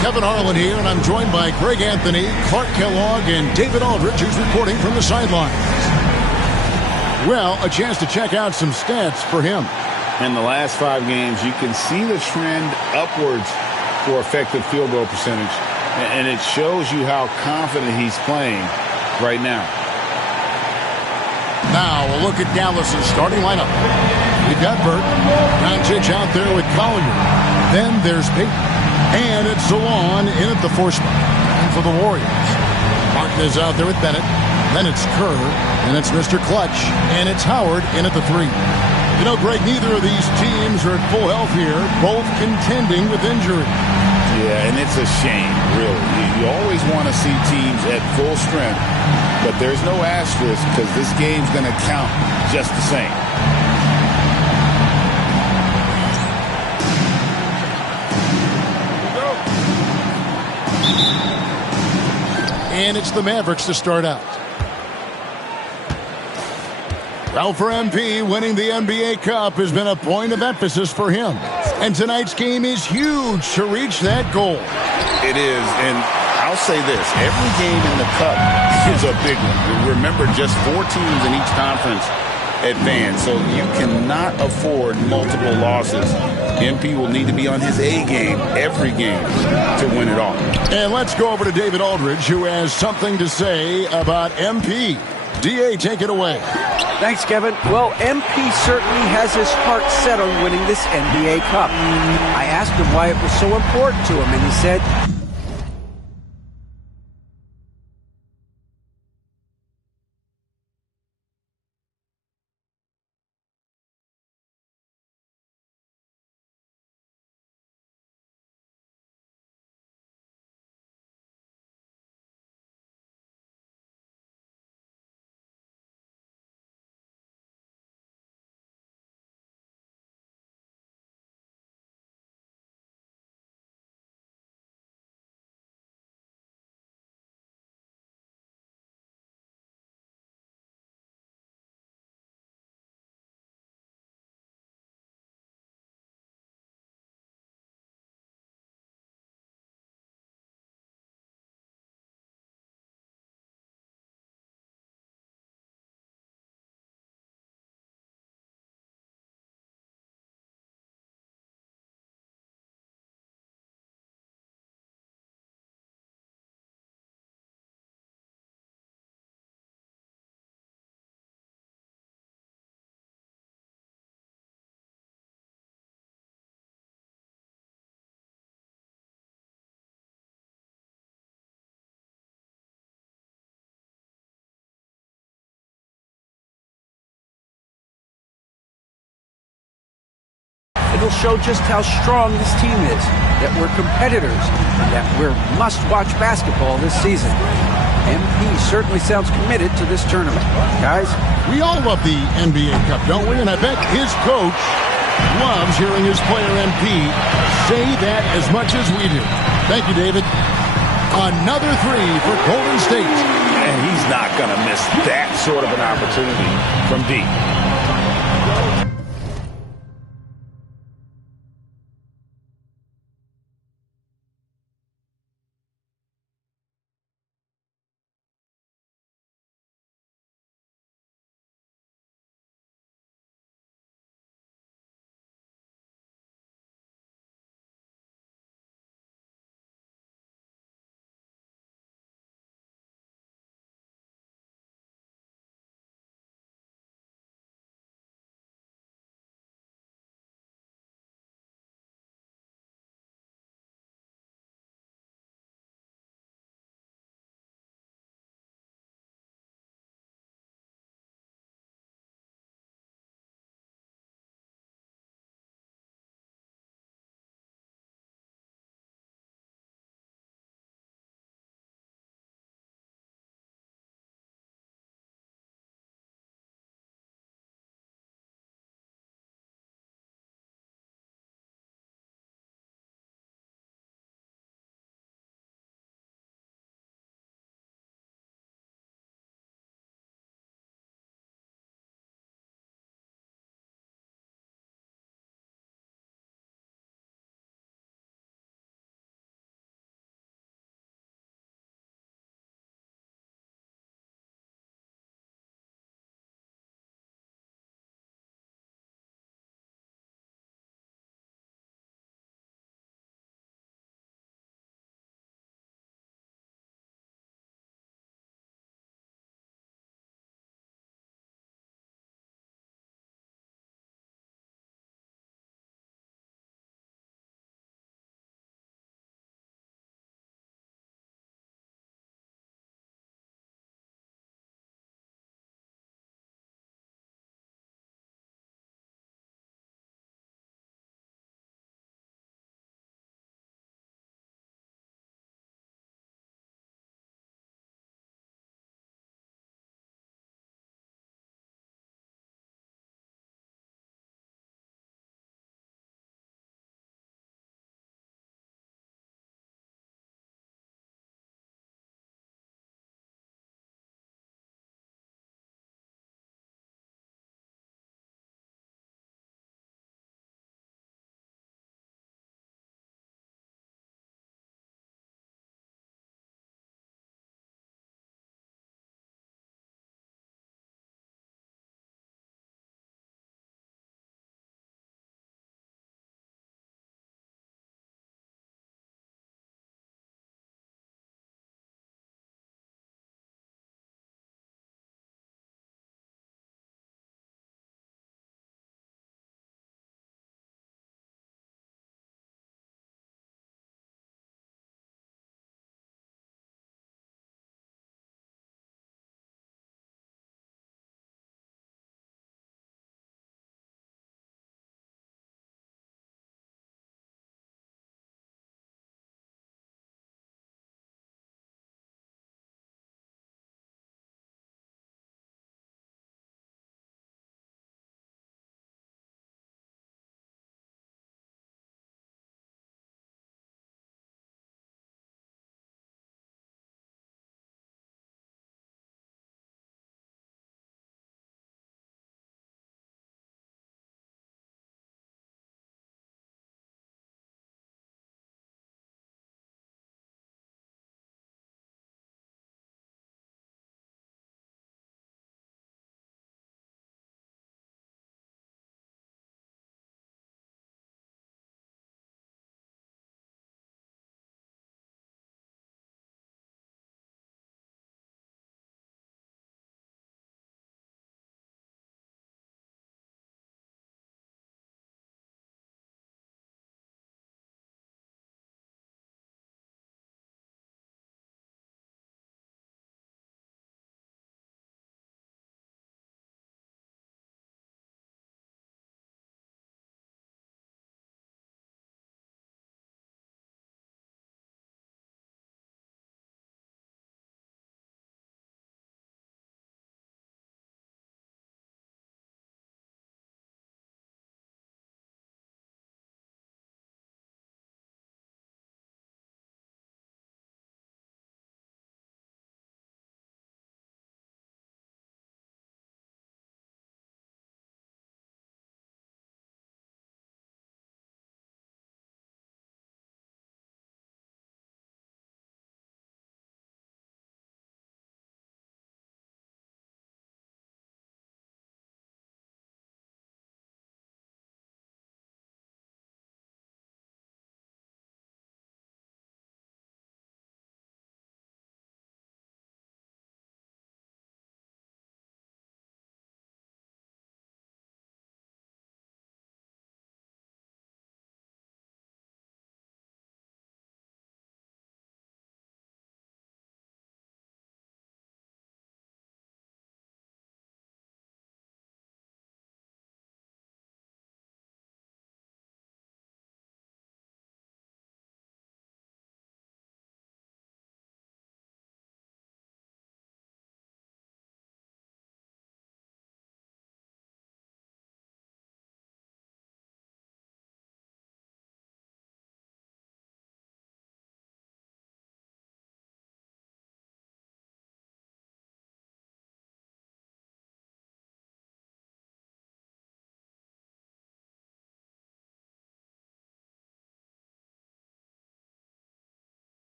Kevin Harlan here, and I'm joined by Greg Anthony, Clark Kellogg, and David Aldridge, who's reporting from the sidelines. Well, a chance to check out some stats for him. In the last 5 games, you can see the trend upwards for effective field goal percentage, and it shows you how confident he's playing right now. Now we'll look at Dallas's starting lineup. We've got Burt, Doncic out there with Collier. Then there's Payton, and it's Zalon in at the 4 spot. And for the Warriors, Martin is out there with Bennett. Then it's Kerr, and it's Mr. Clutch, and it's Howard in at the 3. You know, Greg, neither of these teams are at full health here, both contending with injury. Yeah, and it's a shame, really. You always want to see teams at full strength, but there's no asterisk because this game's going to count just the same. And it's the Mavericks to start out. Well, for MP, winning the NBA Cup has been a point of emphasis for him. And tonight's game is huge to reach that goal. It is, and I'll say this. Every game in the Cup is a big one. Remember, just 4 teams in each conference advance, so you cannot afford multiple losses. MP will need to be on his A game every game to win it all. And let's go over to David Aldridge, who has something to say about MP. DA, take it away. Thanks, Kevin. Well, MP certainly has his heart set on winning this NBA Cup. I asked him why it was so important to him, and he said, it'll show just how strong this team is, that we're competitors, that we're must-watch basketball this season. MP certainly sounds committed to this tournament. Guys, we all love the NBA Cup, don't we? And I bet his coach loves hearing his player MP say that as much as we do. Thank you, David. Another 3 for Golden State. And he's not going to miss that sort of an opportunity from deep.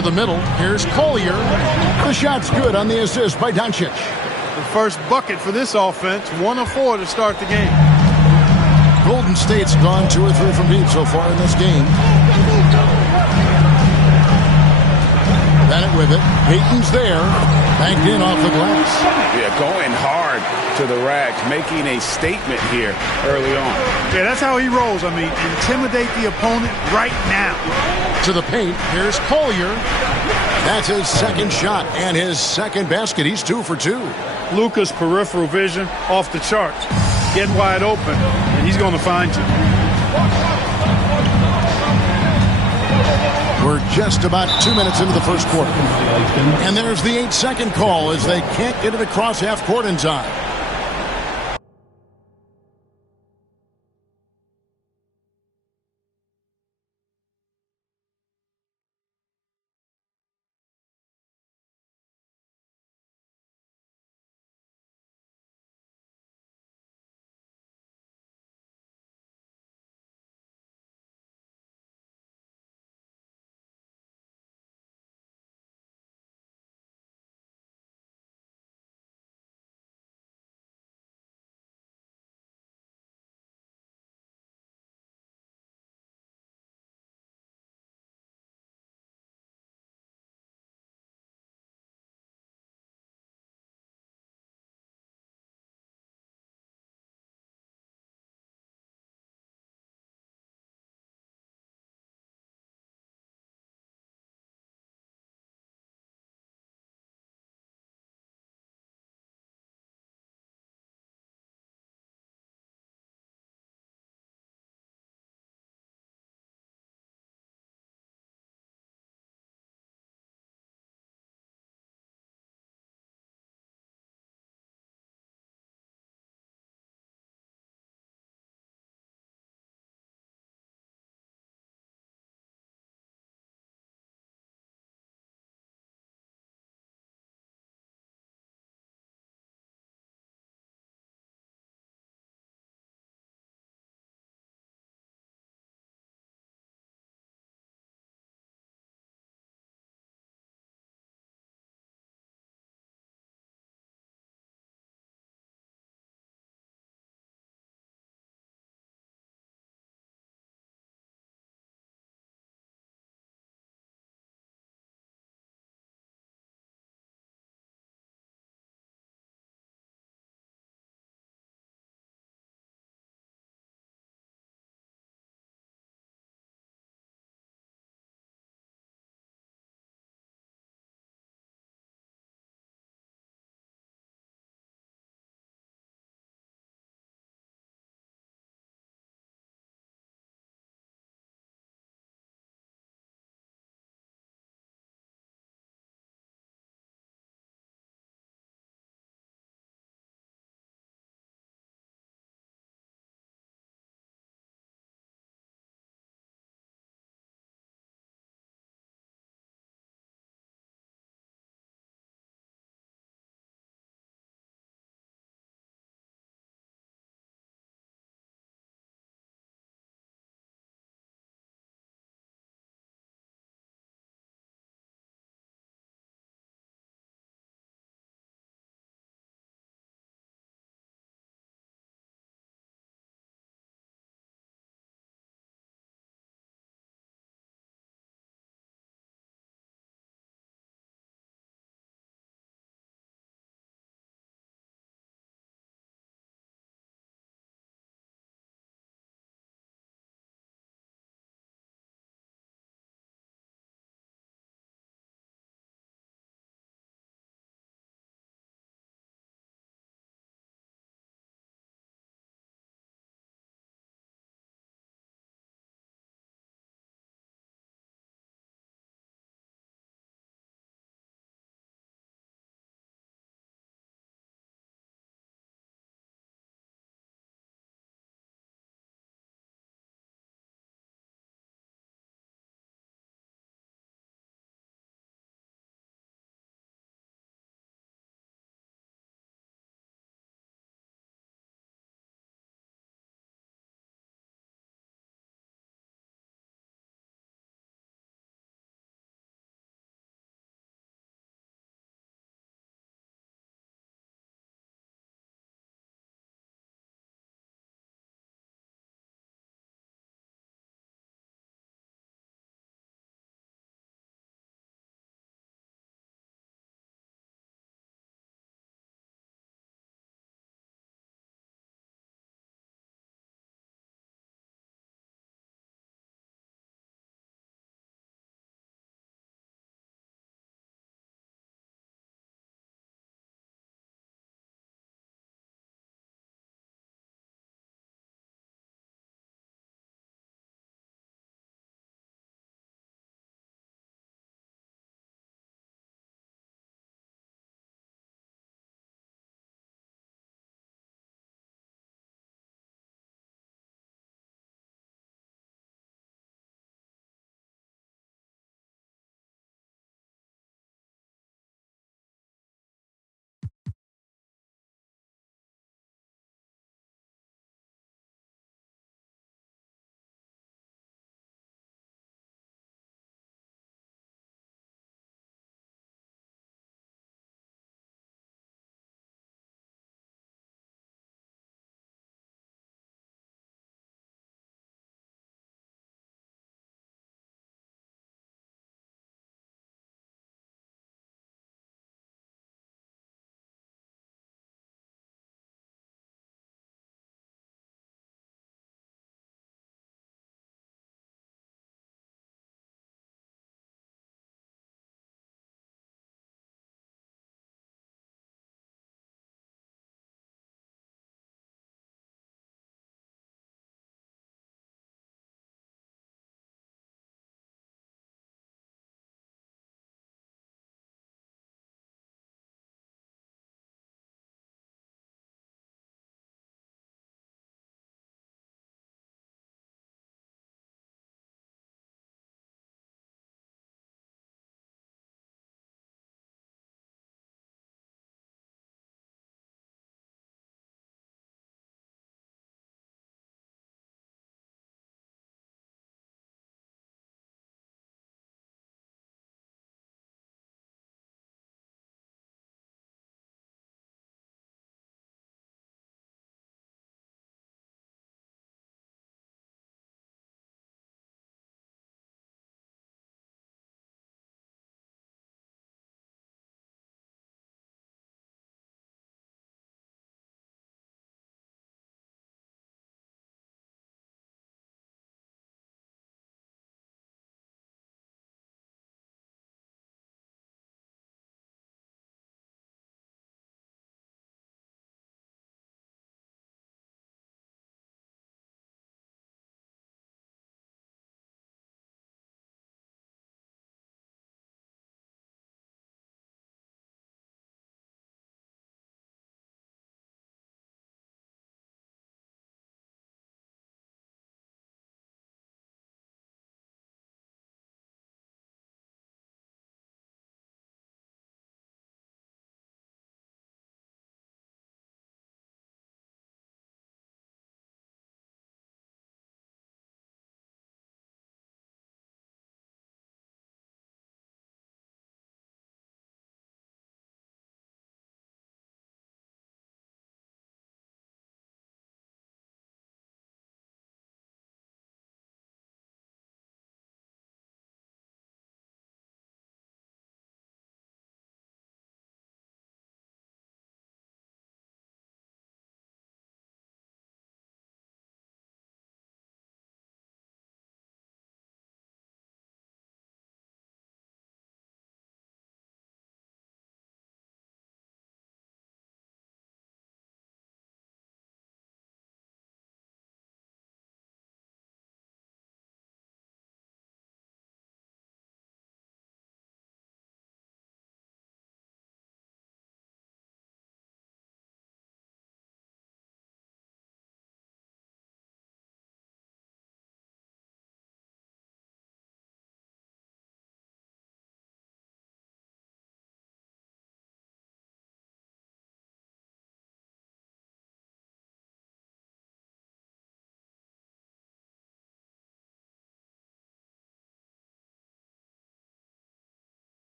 to the middle. Here's Collier. The shot's good on the assist by Doncic. The first bucket for this offense, 1 of 4 to start the game. Golden State's gone 2 or 3 from deep so far in this game. Bennett with it. Payton's there. Banked in off the glass. Yeah, going hard to the rack, making a statement here early on. Yeah, that's how he rolls. I mean, intimidate the opponent right now. To the paint. Here's Collier. That's his second shot and his second basket. He's 2 for 2. Luka's peripheral vision off the charts. Get wide open, and he's going to find you. We're just about 2 minutes into the first quarter. And there's the 8-second call as they can't get it across half court in time.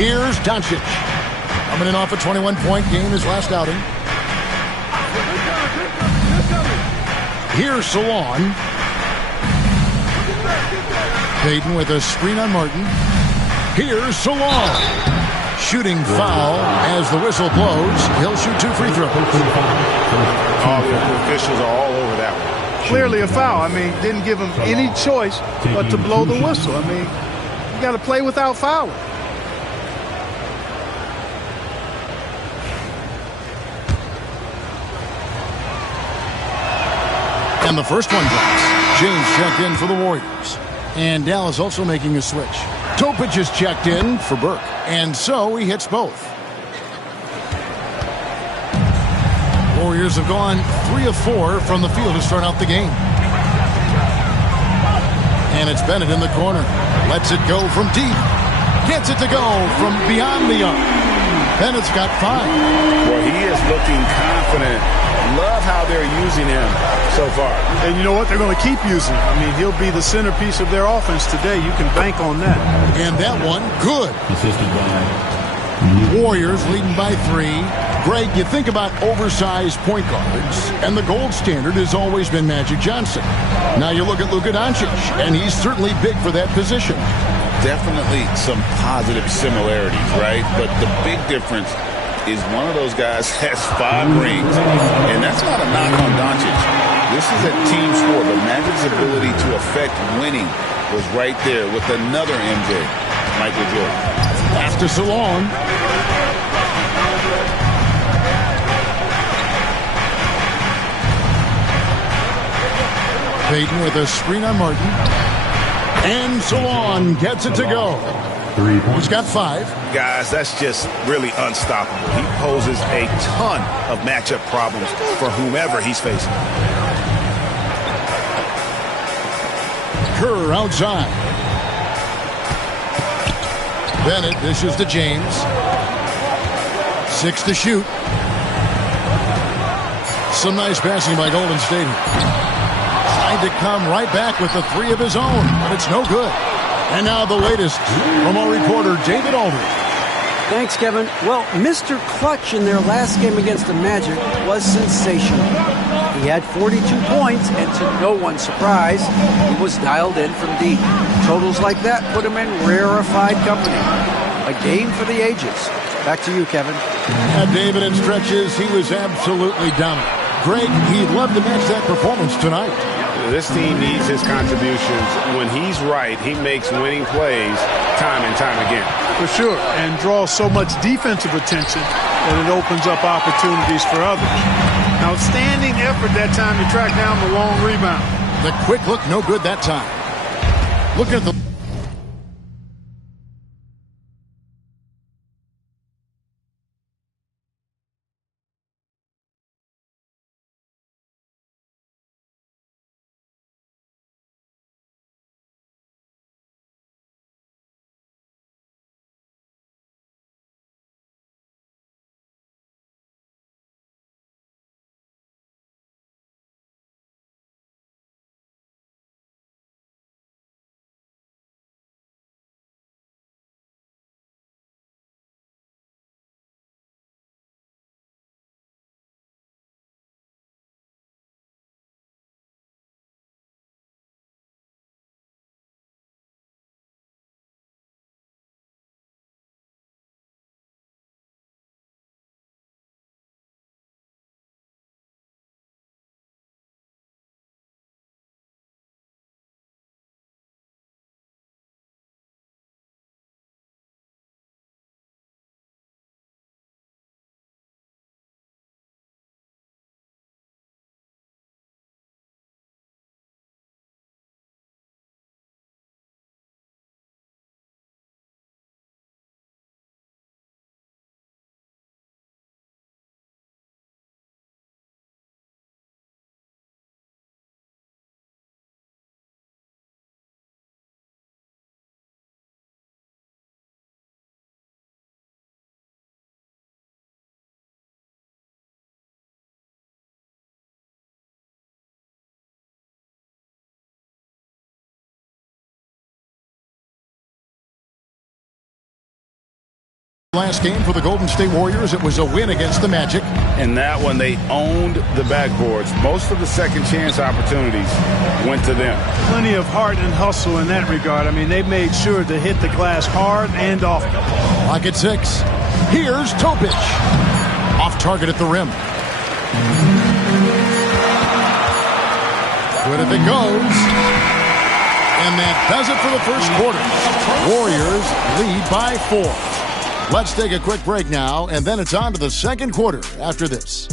Here's Doncic. Coming in off a 21-point game his last outing. Here's Salon. Payton with a screen on Martin. Here's Salon. Shooting foul as the whistle blows. He'll shoot 2 free throws. All the officials are all over that one. Clearly a foul. I mean, didn't give him any choice but to blow the whistle. I mean, you got to play without fouling. And the first one drops. James checked in for the Warriors. And Dallas also making a switch. Topic is checked in for Burke. And so he hits both. Warriors have gone 3 of 4 from the field to start out the game. And it's Bennett in the corner. Lets it go from deep. Gets it to go from beyond the arc. Bennett's got 5. Well, he is looking confident. Love how they're using him so far. And you know what? They're going to keep using him. I mean, he'll be the centerpiece of their offense today. You can bank on that. And that one, good. Warriors leading by 3. Greg, you think about oversized point guards, and the gold standard has always been Magic Johnson. Now you look at Luka Doncic, and he's certainly big for that position. Definitely some positive similarities, right? But the big difference is one of those guys has 5 rings, and that's not a knock on Doncic. This is a team sport, but Magic's ability to affect winning was right there with another MJ, Michael Jordan. After so long. Payton with a screen on Martin. And Salon gets it to go. He's got 5. Guys, that's just really unstoppable. He poses a ton of matchup problems for whomever he's facing. Kerr outside. Bennett dishes to James. 6 to shoot. Some nice passing by Golden State. Tried to come right back with the 3 of his own, but it's no good. And now the latest from our reporter, David Aldridge. Thanks, Kevin. Well, Mr. Clutch in their last game against the Magic was sensational. He had 42 points, and to no one's surprise, he was dialed in from deep. Totals like that put him in rarefied company. A game for the ages. Back to you, Kevin. Yeah, David, in stretches, he was absolutely dominant. Greg, he'd love to match that performance tonight. This team needs his contributions. When he's right, he makes winning plays time and time again. For sure, and draws so much defensive attention that it opens up opportunities for others. Outstanding effort that time to track down the long rebound. The quick look, no good that time. Look at the Last game for the Golden State Warriors, it was a win against the Magic. And that one, they owned the backboards. Most of the second chance opportunities went to them. Plenty of heart and hustle in that regard. I mean, they made sure to hit the glass hard and often. Clock at 6. Here's Topic. Off target at the rim. Good if it goes. And that does it for the first quarter. Warriors lead by 4. Let's take a quick break now, and then it's on to the second quarter after this.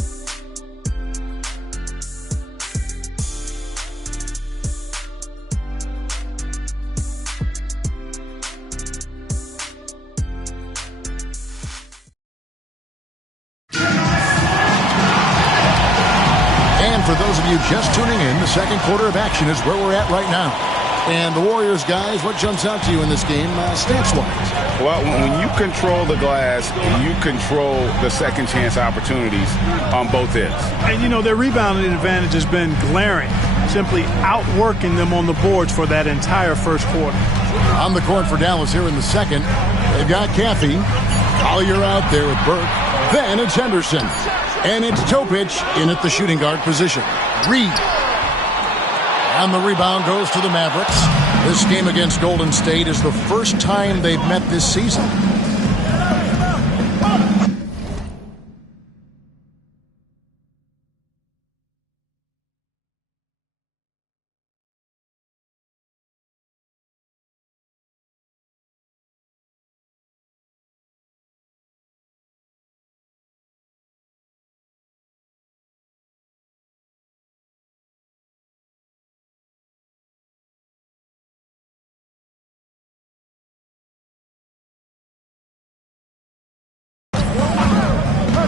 And for those of you just tuning in, the second quarter of action is where we're at right now. And the Warriors, guys, what jumps out to you in this game, stats-wise? Well, when you control the glass, you control the second chance opportunities on both ends. And, you know, their rebounding advantage has been glaring, simply outworking them on the boards for that entire first quarter. On the court for Dallas here in the second, they've got Caffey. Collier out there with Burke. Then it's Henderson. And it's Topic in at the shooting guard position. Reed. And the rebound goes to the Mavericks. This game against Golden State is the first time they've met this season.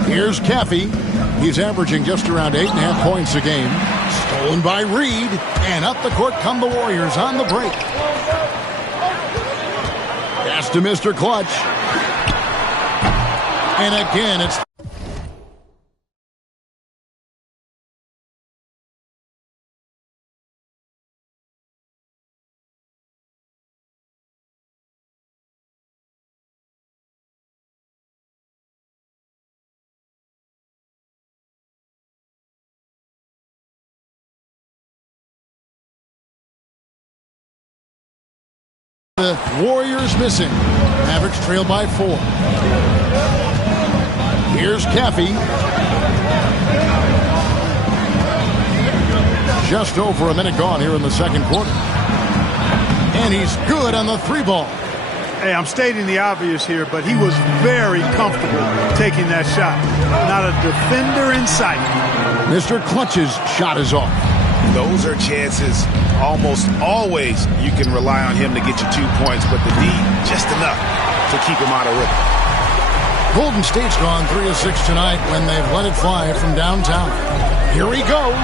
Here's Caffey. He's averaging just around 8.5 points a game. Stolen by Reed. And up the court come the Warriors on the break. Pass to Mr. Clutch. And again, it's... The Warriors missing. Mavericks trail by 4. Here's Caffey. Just over a minute gone here in the second quarter. And he's good on the 3-ball. Hey, I'm stating the obvious here, but he was very comfortable taking that shot. Not a defender in sight. Mr. Clutch's shot is off. Those are chances almost always you can rely on him to get you 2 points, but the D, just enough to keep him out of rhythm. Golden State's gone 3 of 6 tonight when they've let it fly from downtown. Here he goes.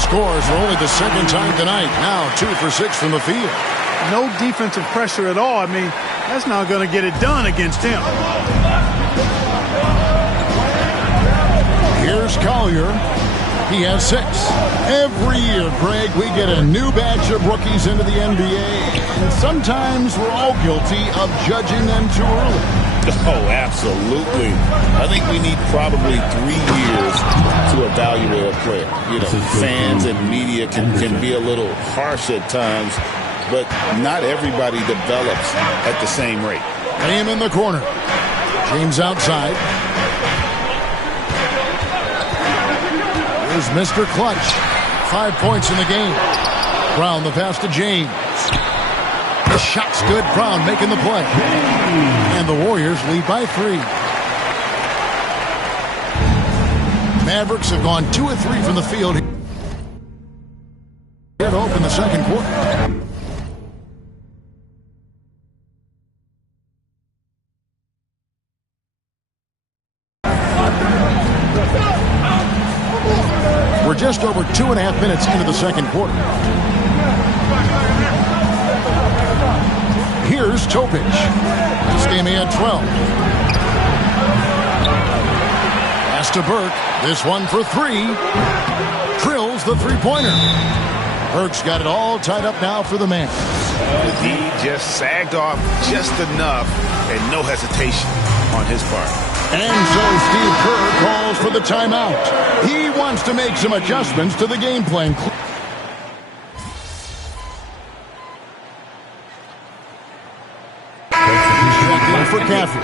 Scores for only the second time tonight. Now 2 for 6 from the field. No defensive pressure at all. I mean, that's not going to get it done against him. Here's Collier. He has 6. Every year, Greg, we get a new batch of rookies into the NBA, and sometimes we're all guilty of judging them too early. Oh, absolutely. I think we need probably 3 years to evaluate a player. You know, fans and media can be a little harsh at times, but not everybody develops at the same rate. Bam in the corner. James outside. Here's Mr. Clutch. 5 points in the game. Brown the pass to James. The shot's good. Brown making the play. And the Warriors lead by 3. Mavericks have gone 2 of 3 from the field here to open the second quarter. We're just over 2.5 minutes into the second quarter. Here's Topic. This game he had 12. Pass to Burke. This one for 3. Drills the 3-pointer. Burke's got it all tied up now for the man. The D just sagged off just enough and no hesitation. on his part. And so Steve Kerr calls for the timeout. He wants to make some adjustments to the game plan. For Caffrey.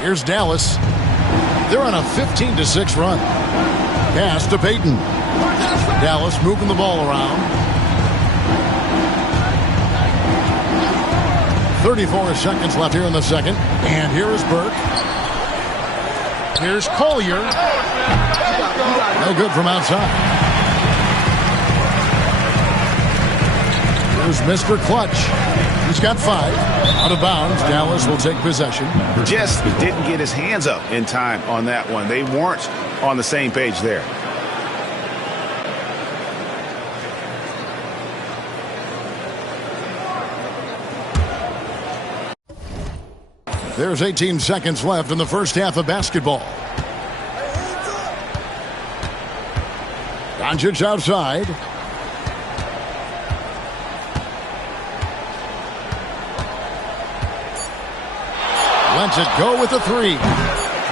Here's Dallas. They're on a 15-6 run. Pass to Peyton. Dallas moving the ball around. 34 seconds left here in the second. And here is Burke. Here's Collier. No good from outside. Here's Mr. Clutch. He's got 5. Out of bounds. Dallas will take possession. Just didn't get his hands up in time on that one. They weren't on the same page there. There's 18 seconds left in the first half of basketball. Doncic outside. Lets it go with the 3.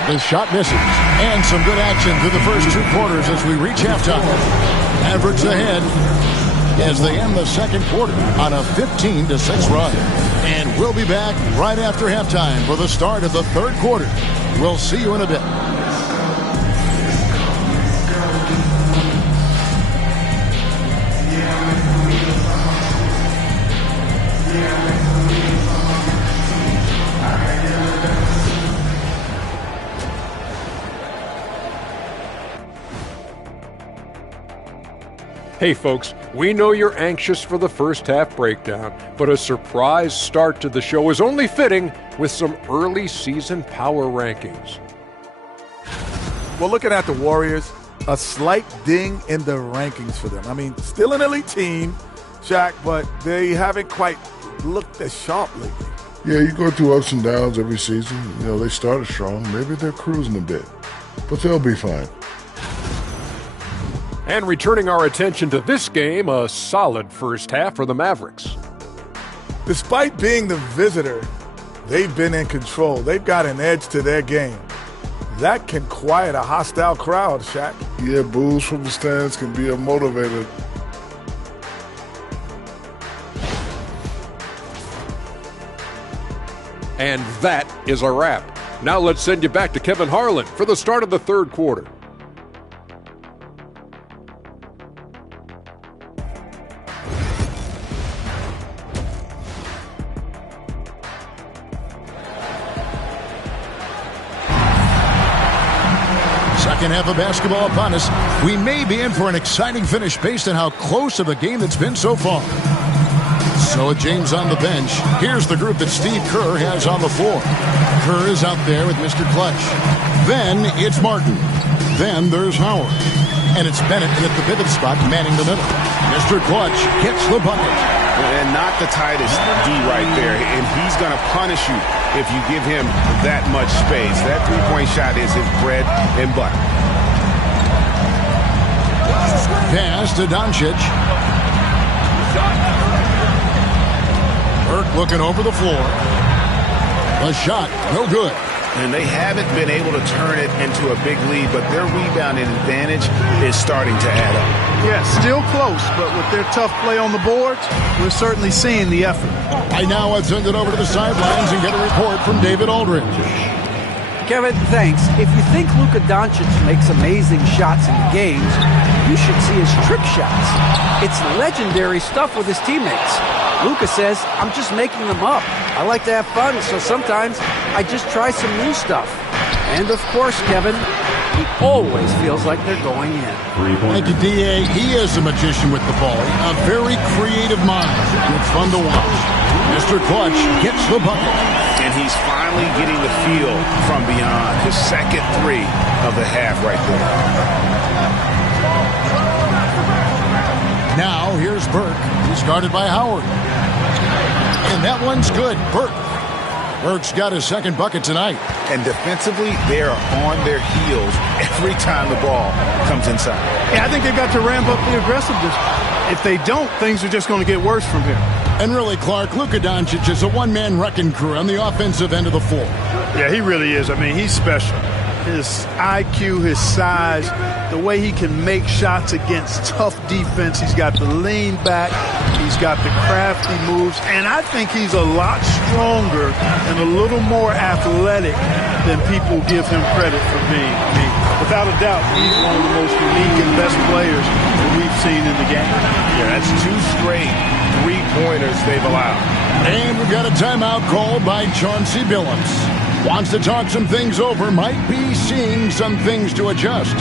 The shot misses. And some good action through the first 2 quarters as we reach halftime. Mavericks ahead as they end the second quarter on a 15-6 run. And we'll be back right after halftime for the start of the third quarter. We'll see you in a bit. Hey folks, we know you're anxious for the first half breakdown, but a surprise start to the show is only fitting with some early season power rankings. Well, looking at the Warriors, a slight ding in the rankings for them. I mean, still an elite team, Shaq, but they haven't quite looked as sharp lately. Yeah, you go through ups and downs every season. You know, they started strong. Maybe they're cruising a bit, but they'll be fine. And returning our attention to this game, a solid first half for the Mavericks. Despite being the visitor, they've been in control. They've got an edge to their game. That can quiet a hostile crowd, Shaq. Yeah, boos from the stands can be a motivator. And that is a wrap. Now let's send you back to Kevin Harlan for the start of the third quarter. Second half of basketball upon us. We may be in for an exciting finish based on how close of a game it's been so far. So with James on the bench, here's the group that Steve Kerr has on the floor. Kerr is out there with Mr. Clutch. Then it's Martin. Then there's Howard. And it's Bennett at the pivot spot manning the middle. Mr. Clutch gets the bucket. And not the tightest D right there. And he's going to punish you if you give him that much space. That three-point shot is his bread and butter. Pass to Doncic. Burke looking over the floor. The shot, no good. And they haven't been able to turn it into a big lead, but their rebounding advantage is starting to add up. Yeah, still close, but with their tough play on the boards, we're certainly seeing the effort. I now have sent it over to the sidelines and get a report from David Aldridge. Kevin, thanks. If you think Luka Doncic makes amazing shots in the games, you should see his trick shots. It's legendary stuff with his teammates. Luka says, I'm just making them up. I like to have fun, so sometimes I just try some new stuff. And of course, Kevin, he always feels like they're going in. Thank you, D.A. He is a magician with the ball. A very creative mind. It's fun to watch. Mr. Clutch gets the bucket. And he's finally getting the feel from beyond. His second three of the half right there. Now, here's Burke. He's guarded by Howard. And that one's good. Burke. Burke's got his second bucket tonight. And defensively, they are on their heels every time the ball comes inside. Yeah, I think they've got to ramp up the aggressiveness. If they don't, things are just going to get worse from here. And really, Clark, Luka Doncic is a one-man wrecking crew on the offensive end of the floor. Yeah, he really is. I mean, he's special. His IQ, his size, the way he can make shots against tough defense. He's got the lean back. He's got the crafty moves. And I think he's a lot stronger and a little more athletic than people give him credit for being. I mean, without a doubt, he's one of the most unique and best players that we've seen in the game. Yeah, that's 2 straight 3-pointers they've allowed. And we've got a timeout called by Chauncey Billups. Wants to talk some things over, might be seeing some things to adjust.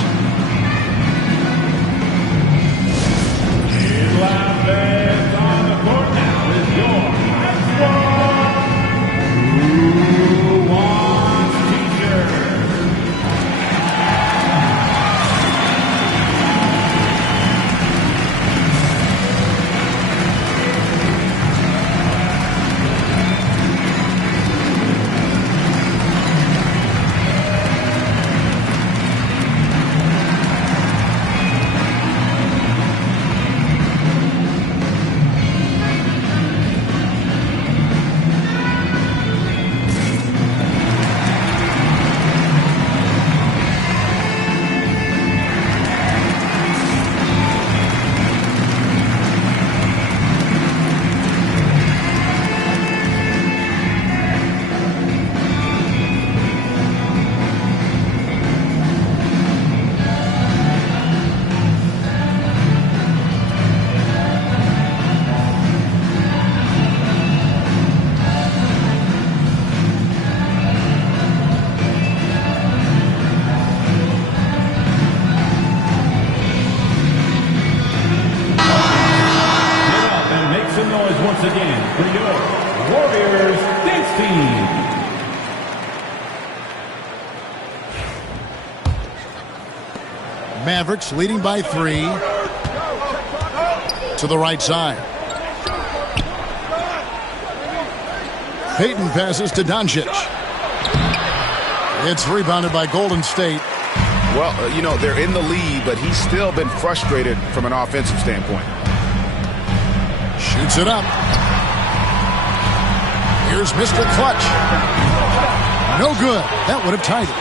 Last dance on the court now is your Who Wants T-shirt? Mavericks leading by 3 to the right side. Payton passes to Doncic. It's rebounded by Golden State. Well, you know, they're in the lead, but he's still been frustrated from an offensive standpoint. Shoots it up. Here's Mr. Clutch. No good. That would have tied it.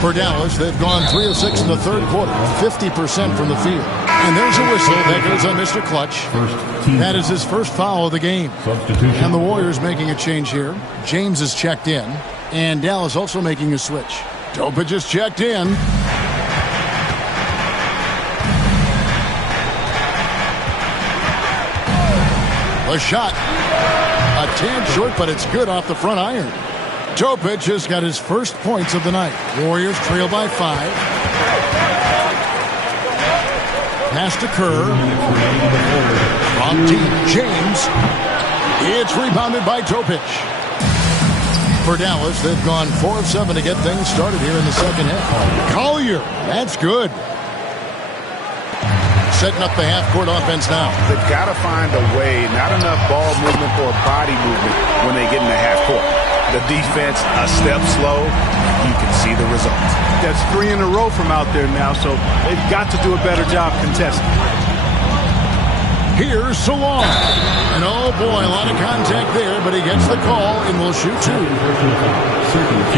For Dallas, they've gone 3 of 6 in the third quarter, 50% from the field. And there's a whistle that goes on Mr. Clutch. That is his first foul of the game. And the Warriors making a change here. James is checked in, and Dallas also making a switch. Topic is checked in. The shot. A tad short, but it's good off the front iron. Topic has got his first points of the night. Warriors trail by 5. Pass to Kerr. From deep, James. It's rebounded by Topic. For Dallas, they've gone 4 of 7 to get things started here in the second half. Collier, that's good. Setting up the half-court offense now. They've got to find a way, not enough ball movement or body movement when they get in the half-court. The defense a step slow, you can see the results. That's 3 in a row from out there now, so they've got to do a better job contesting. Here's Salon. And oh boy, a lot of contact there, but he gets the call and will shoot 2.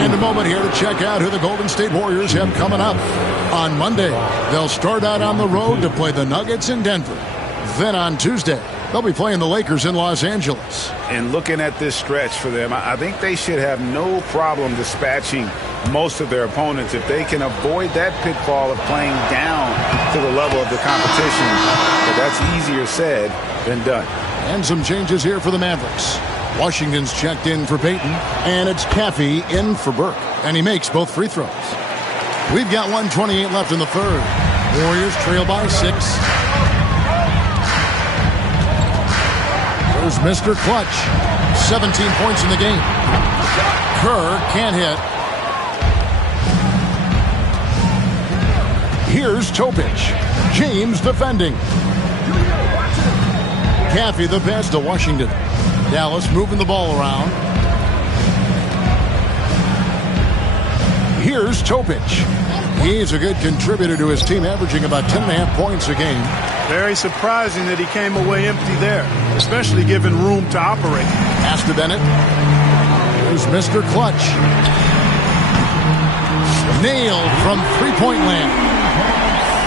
And a moment here to check out who the Golden State Warriors have coming up. On Monday, they'll start out on the road to play the Nuggets in Denver. Then on Tuesday, they'll be playing the Lakers in Los Angeles. And looking at this stretch for them, I think they should have no problem dispatching most of their opponents if they can avoid that pitfall of playing down to the level of the competition. But that's easier said than done. And some changes here for the Mavericks. Washington's checked in for Payton, and it's Caffey in for Burke. And he makes both free throws. We've got 1:28 left in the third. Warriors trail by 6. There's Mr. Clutch. 17 points in the game. Kerr can't hit. Here's Topic. James defending. Caffey the pass to Washington. Dallas moving the ball around. Here's Topic. He's a good contributor to his team, averaging about 10.5 points a game. Very surprising that he came away empty there, especially given room to operate. Pass to Bennett. Here's Mr. Clutch. Nailed from three-point land.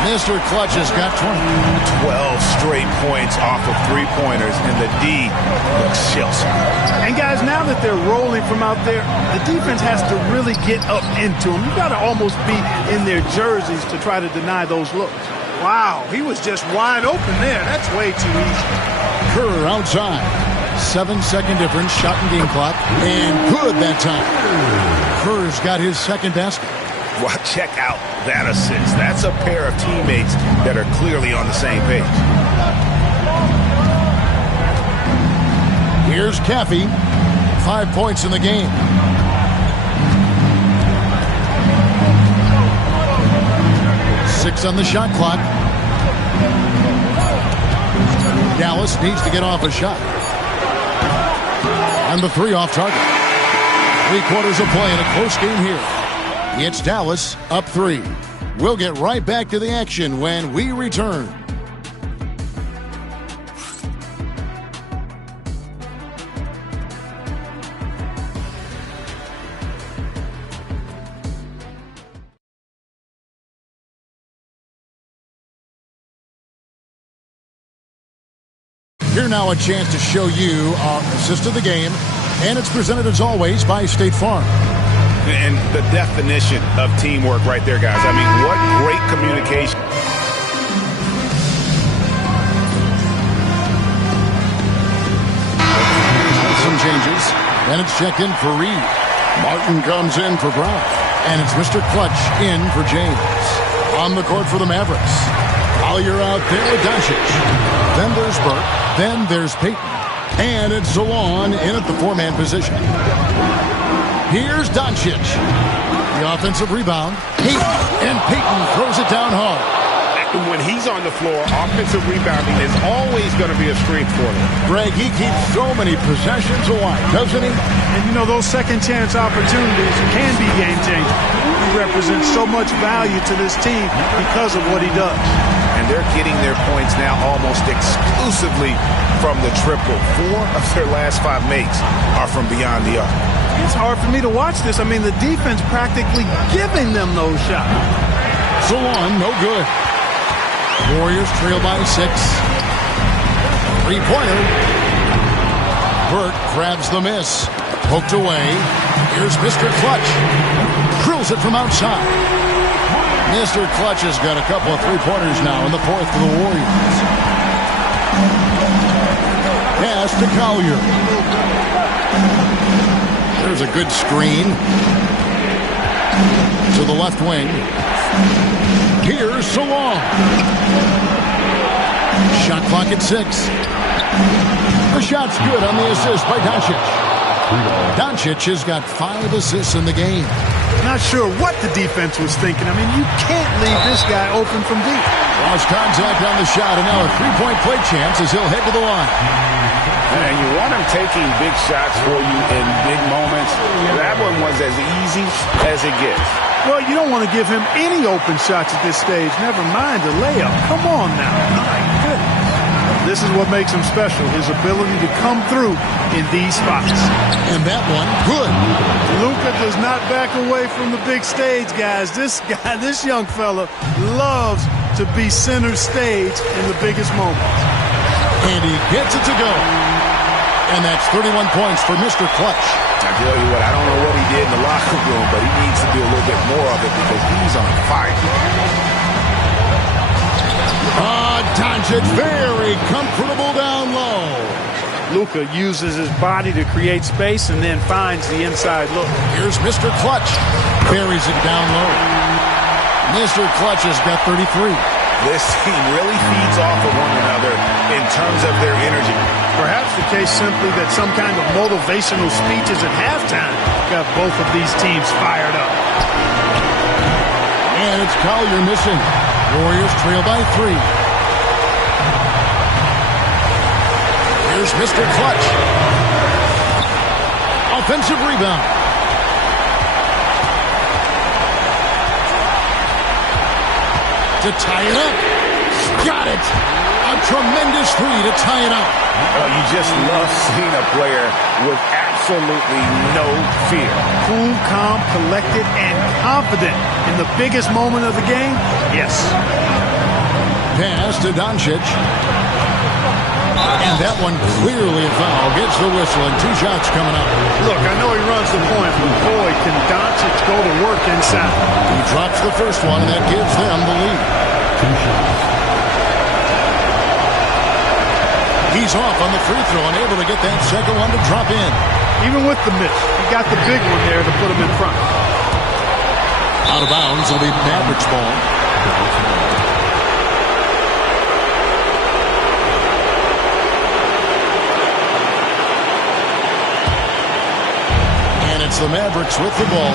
Mr. Clutch has got 12 straight points off of three-pointers, and the D looks shell-shocked. And guys, now that they're rolling from out there, the defense has to really get up into them. You've got to almost be in their jerseys to try to deny those looks. Wow, he was just wide open there. That's way too easy. Kerr outside. 7-second difference, shot and game clock, and good that time. Kerr's got his second basket. Well, check out that assist. That's a pair of teammates that are clearly on the same page. Here's Caffey. 5 points in the game. Six on the shot clock. Dallas needs to get off a shot. And the three off target. 3 quarters of play in a close game here. It's Dallas up 3. We'll get right back to the action when we return. Here now a chance to show you our assist of the game, and it's presented as always by State Farm. And the definition of teamwork right there, guys. I mean, what great communication. Some changes. And it's checked in for Reed. Martin comes in for Brown. And it's Mr. Clutch in for James. On the court for the Mavericks. Collier out there with Doncic. Then there's Burke. Then there's Payton. And it's Zalon in at the four-man position. Here's Doncic. The offensive rebound. And Payton throws it down hard. When he's on the floor, offensive rebounding is always going to be a strength for him. Greg, he keeps so many possessions alive, doesn't he? And you know, those second chance opportunities can be game changers. He represents so much value to this team because of what he does. And they're getting their points now almost exclusively from the triple. 4 of their last 5 makes are from beyond the arc. It's hard for me to watch this. I mean, the defense practically giving them those shots. Zalon, no good. Warriors trail by 6. 3-pointer. Burke grabs the miss. Poked away. Here's Mr. Clutch. Drills it from outside. Mr. Clutch has got a couple of 3-pointers now in the fourth for the Warriors. Pass to Collier. There's a good screen. To the left wing. Here's Zalon. Shot clock at 6. The shot's good on the assist by Doncic. Doncic has got 5 assists in the game. Not sure what the defense was thinking. I mean, you can't leave this guy open from deep. Lost contact on the shot, and now a 3-point play chance as he'll head to the line. And you want him taking big shots for you in big moments. That one was as easy as it gets. Well, you don't want to give him any open shots at this stage. Never mind a layup. Come on now. My goodness. This is what makes him special, his ability to come through in these spots. And that one, good. Luka does not back away from the big stage, guys. This young fella loves to be center stage in the biggest moments. And he gets it to go. And that's 31 points for Mr. Clutch. I tell you what, I don't know what he did in the locker room, but he needs to do a little bit more of it because he's on fire. Doncic very comfortable down low. Luka uses his body to create space and then finds the inside look. Here's Mr. Clutch. Buries it down low. Mr. Clutch has got 33. This team really feeds off of one another in terms of their energy. Perhaps the case simply that some kind of motivational speeches at halftime got both of these teams fired up. And it's Collier missing. Warriors trail by 3. Here's Mr. Clutch. Offensive rebound. to tie it up. Got it. A tremendous three to tie it up. You just love seeing a player with absolutely no fear. Cool, calm, collected, and confident in the biggest moment of the game. Yes. Pass to Doncic. And that one clearly a foul. Gets the whistle and 2 shots coming up. Look, I know he runs the point, but boy, can Doncic go to work inside. He drops the first one, and that gives them the lead. 2 shots. He's off on the free throw and able to get that second one to drop in. Even with the miss, he got the big one there to put him in front. Out of bounds will be Mavericks ball. And it's the Mavericks with the ball.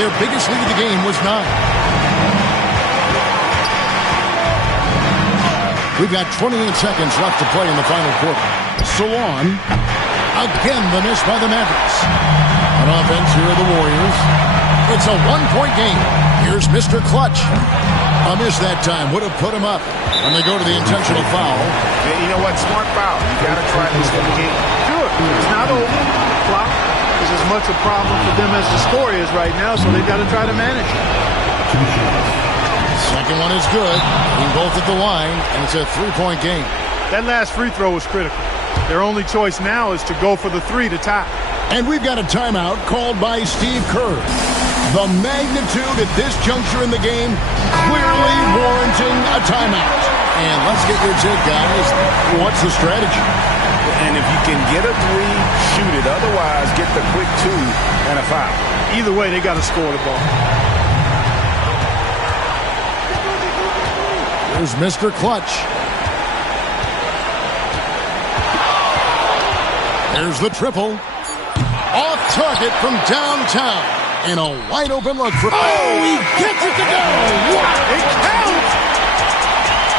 Their biggest lead of the game was 9. We've got 28 seconds left to play in the final quarter. Salon, again the miss by the Mavericks. On offense, here are the Warriors. It's a 1-point game. Here's Mr. Clutch. A miss that time would have put him up. And they go to the intentional foul. Yeah, you know what? Smart foul. You got to try to extend the game. Sure. It's not over. The clock is as much a problem for them as the score is right now, so they've got to try to manage it. 2 shots. Second one is good. Being both at the line, and it's a 3-point game. That last free throw was critical. Their only choice now is to go for the 3 to tie. And we've got a timeout called by Steve Kerr. The magnitude at this juncture in the game clearly warranting a timeout. And let's get your take, guys. What's the strategy? And if you can get a 3, shoot it. Otherwise, get the quick 2 and a foul. Either way, they got to score the ball. There's Mr. Clutch. There's the triple. Off target from downtown. And a wide open look for... Oh, he gets it to go! Wow, it counts!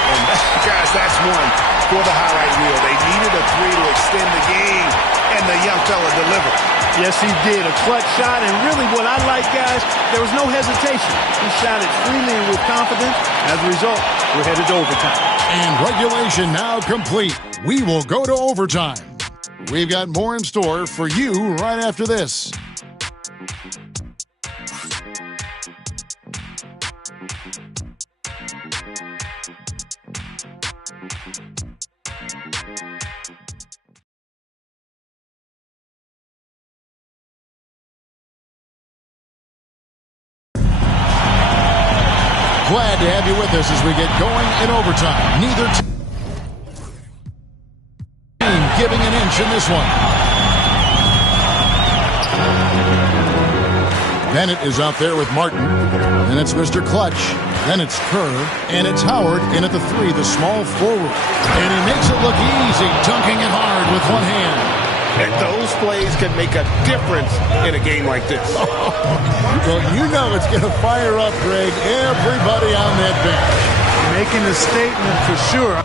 And guys, that's one for the highlight reel. They needed a 3 to extend the game, and the young fella delivered. Yes, he did. A clutch shot, and really what I like, guys, there was no hesitation. He shot it freely and with confidence. As a result, we're headed to overtime. And regulation now complete. We will go to overtime. We've got more in store for you right after this. Glad to have you with us as we get going in overtime. Neither team giving an inch in this one. Bennett is out there with Martin. Then it's Mr. Clutch. Then it's Kerr. And it's Howard in at the 3, the small forward. And he makes it look easy, dunking it hard with one hand. And those plays can make a difference in a game like this. Well, you know it's going to fire up, Greg, everybody on that bench. Making a statement for sure.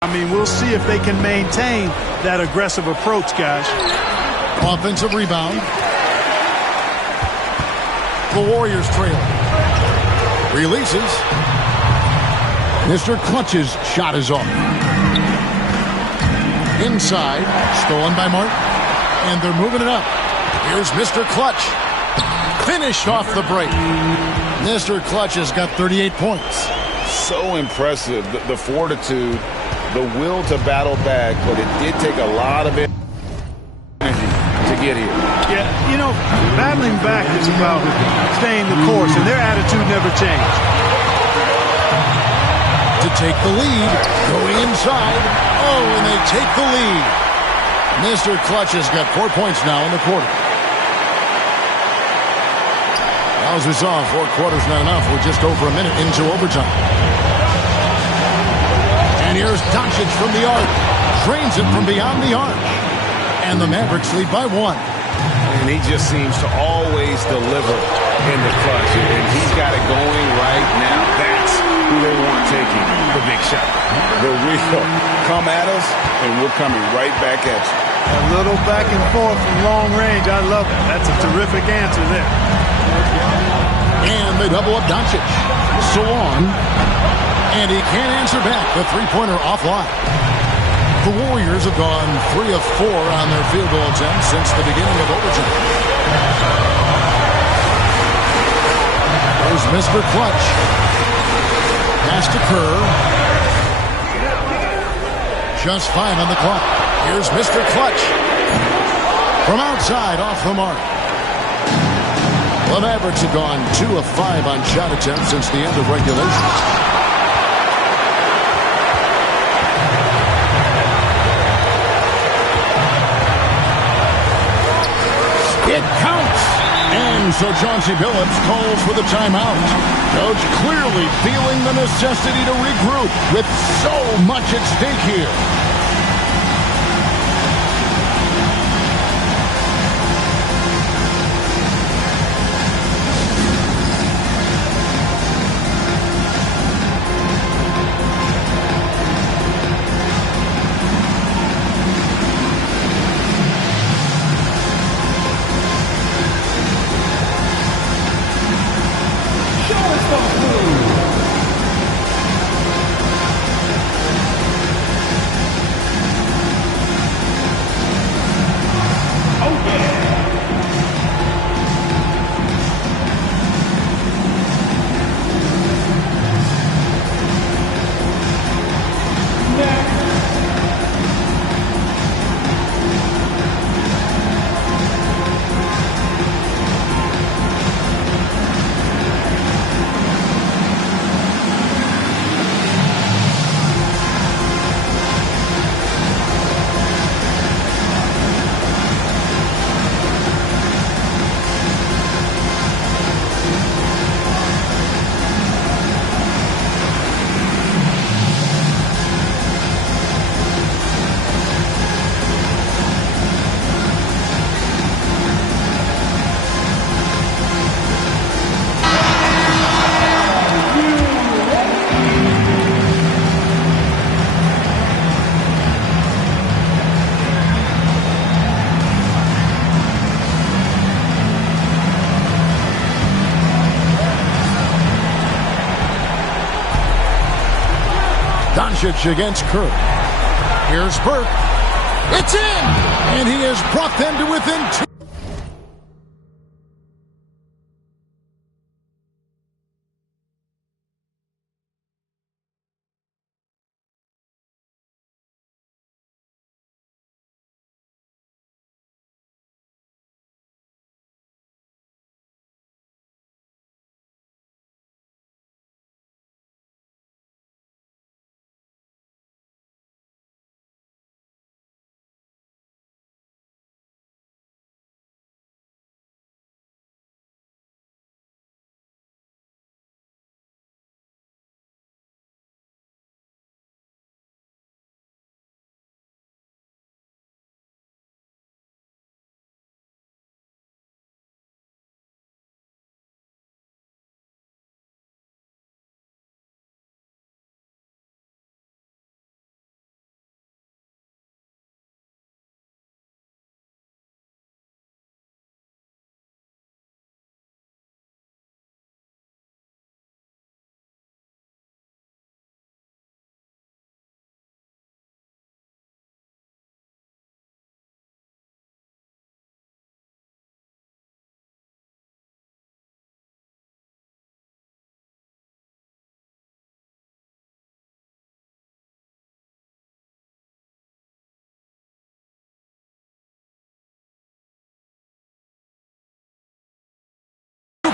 I mean, we'll see if they can maintain that aggressive approach, guys. Offensive rebound. The Warriors trail. Releases. Mr. Clutch's shot is off. Inside. Stolen by Martin. And they're moving it up. Here's Mr. Clutch. Finished off the break. Mr. Clutch has got 38 points. So impressive. The fortitude, the will to battle back, but it did take a lot of energy to get here. Yeah, you know, battling back is about staying the course, and their attitude never changed. To take the lead, going inside. Oh, and they take the lead. Mr. Clutch has got 4 points now in the quarter. Now, as we saw, 4 quarters not enough. We're just over a minute into overtime. And here's Doncic from the arc. Drains it from beyond the arc. And the Mavericks lead by 1. And he just seems to always deliver in the clutch, and he's got it going right now. That's who they want taking the big shot. The real come at us, and we're coming right back at you. A little back and forth from long range. I love it. That's a terrific answer there. And they double up Doncic. So on. And he can't answer back. The three-pointer offline. The Warriors have gone 3 of 4 on their field goal attempts since the beginning of overtime. There's Mr. Clutch. Pass to Kerr. Just 5 on the clock. Here's Mr. Clutch. From outside, off the mark. The Mavericks have gone 2 of 5 on shot attempts since the end of regulation. It counts. And so Chauncey Billups calls for the timeout. Coach clearly feeling the necessity to regroup with so much at stake here. Doncic against Kerr. Here's Burke. It's in! And he has brought them to within 2.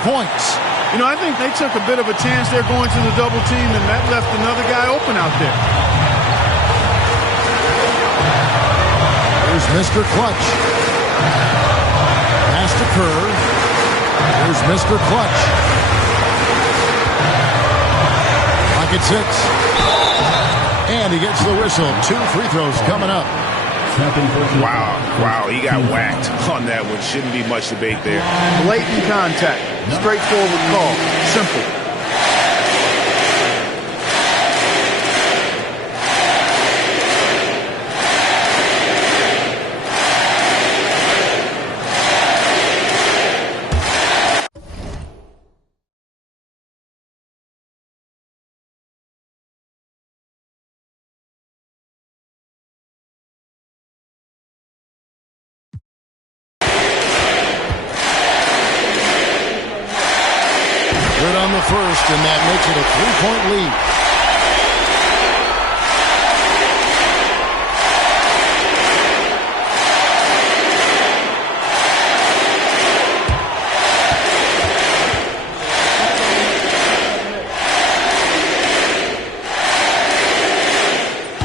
Points. You know, I think they took a bit of a chance there going to the double team, and that left another guy open out there. Here's Mr. Clutch. Pass to Kerr. Here's Mr. Clutch. Clock at 6. And he gets the whistle. 2 free throws coming up. Wow, he got whacked on that one. Shouldn't be much debate there. Blatant contact. Straightforward call. Simple. Good on the first, and that makes it a 3-point lead.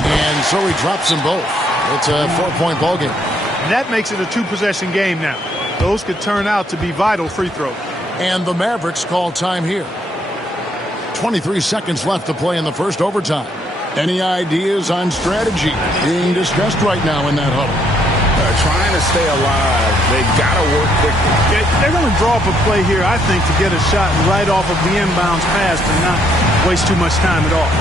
And so he drops them both. It's a 4-point ball game. And that makes it a 2-possession game now. Those could turn out to be vital free throws. And the Mavericks call time here. 23 seconds left to play in the first overtime. Any ideas on strategy being discussed right now in that huddle? Trying to stay alive. They've got to work quickly. They're going to draw up a play here, I think, to get a shot right off of the inbounds pass and not waste too much time at all.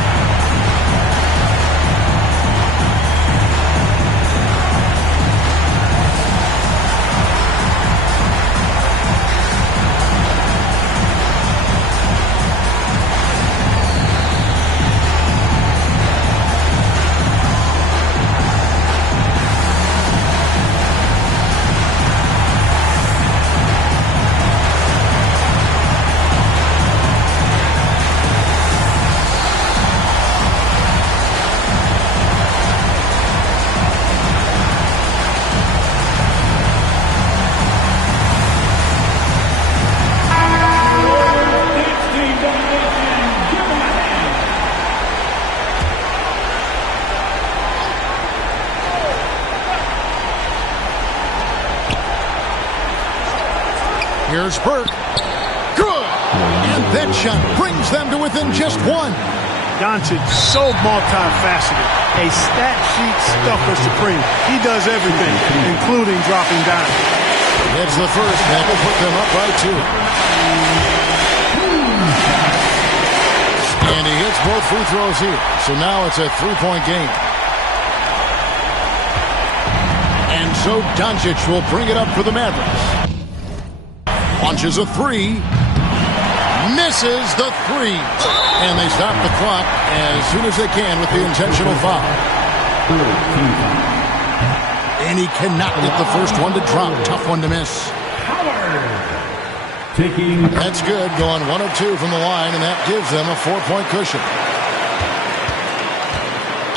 Here's Burke. Good! And that shot brings them to within just one. Doncic, so multifaceted. A stat sheet stuffer supreme. He does everything, including dropping down. It's the first. That will put them up by 2. And he hits both free throws here. So now it's a 3-point game. And so Doncic will bring it up for the Mavericks. Launches a 3. Misses the 3. And they stop the clock as soon as they can with the intentional foul. And he cannot get the first one to drop. Tough one to miss. That's good. Going 1 of 2 from the line, and that gives them a 4-point cushion.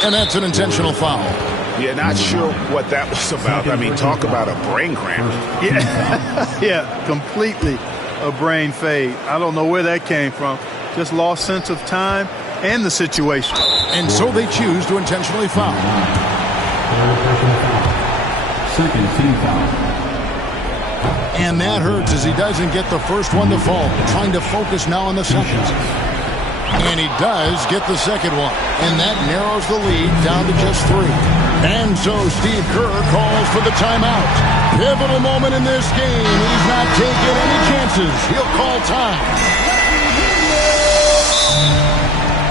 And that's an intentional foul. Yeah, not sure what that was about. I mean, talk about a brain cramp. Yeah, completely a brain fade. I don't know where that came from. Just lost sense of time and the situation. And so they choose to intentionally foul. Second team foul. And that hurts as he doesn't get the first one to fall. Trying to focus now on the second. And he does get the second one. And that narrows the lead down to just 3. And so Steve Kerr calls for the timeout. Pivotal moment in this game. He's not taking any chances. He'll call time.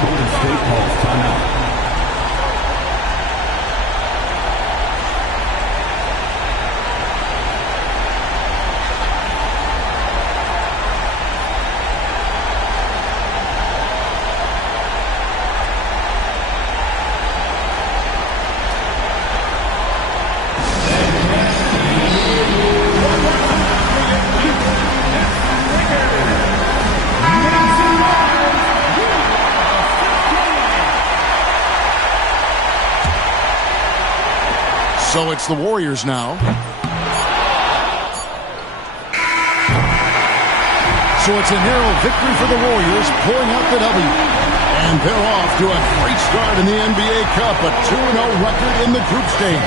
Golden State calls timeout. So it's the Warriors now. So it's a narrow victory for the Warriors, pulling out the W. And they're off to a great start in the NBA Cup, a 2-0 record in the group stage.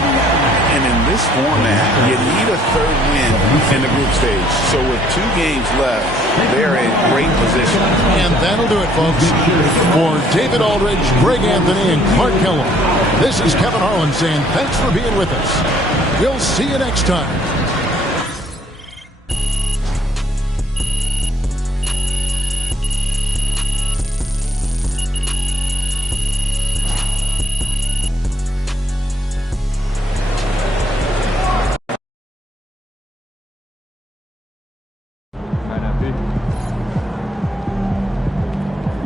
And in this format, you need a third win in the group stage. So with 2 games left, they're in great position. And that'll do it, folks. For David Aldridge, Greg Anthony, and Clark Kellogg, this is Kevin Harlan saying thanks for being with us. We'll see you next time.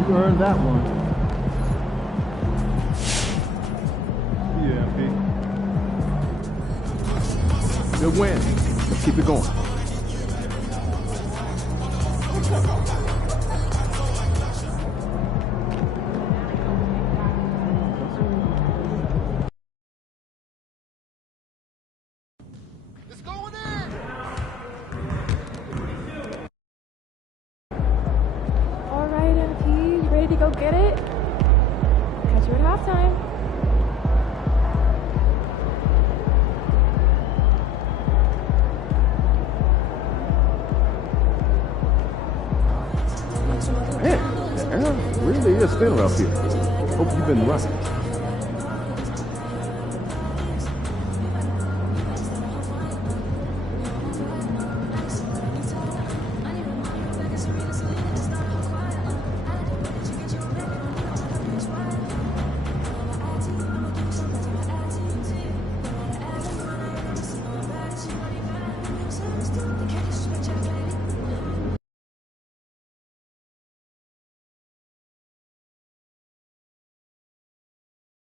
You earned that one. Yeah, P. Good win. Let's keep it going. All right, MP, you ready to go get it? Catch you at halftime. Man, the air really is thinner up here. Hope you've been running.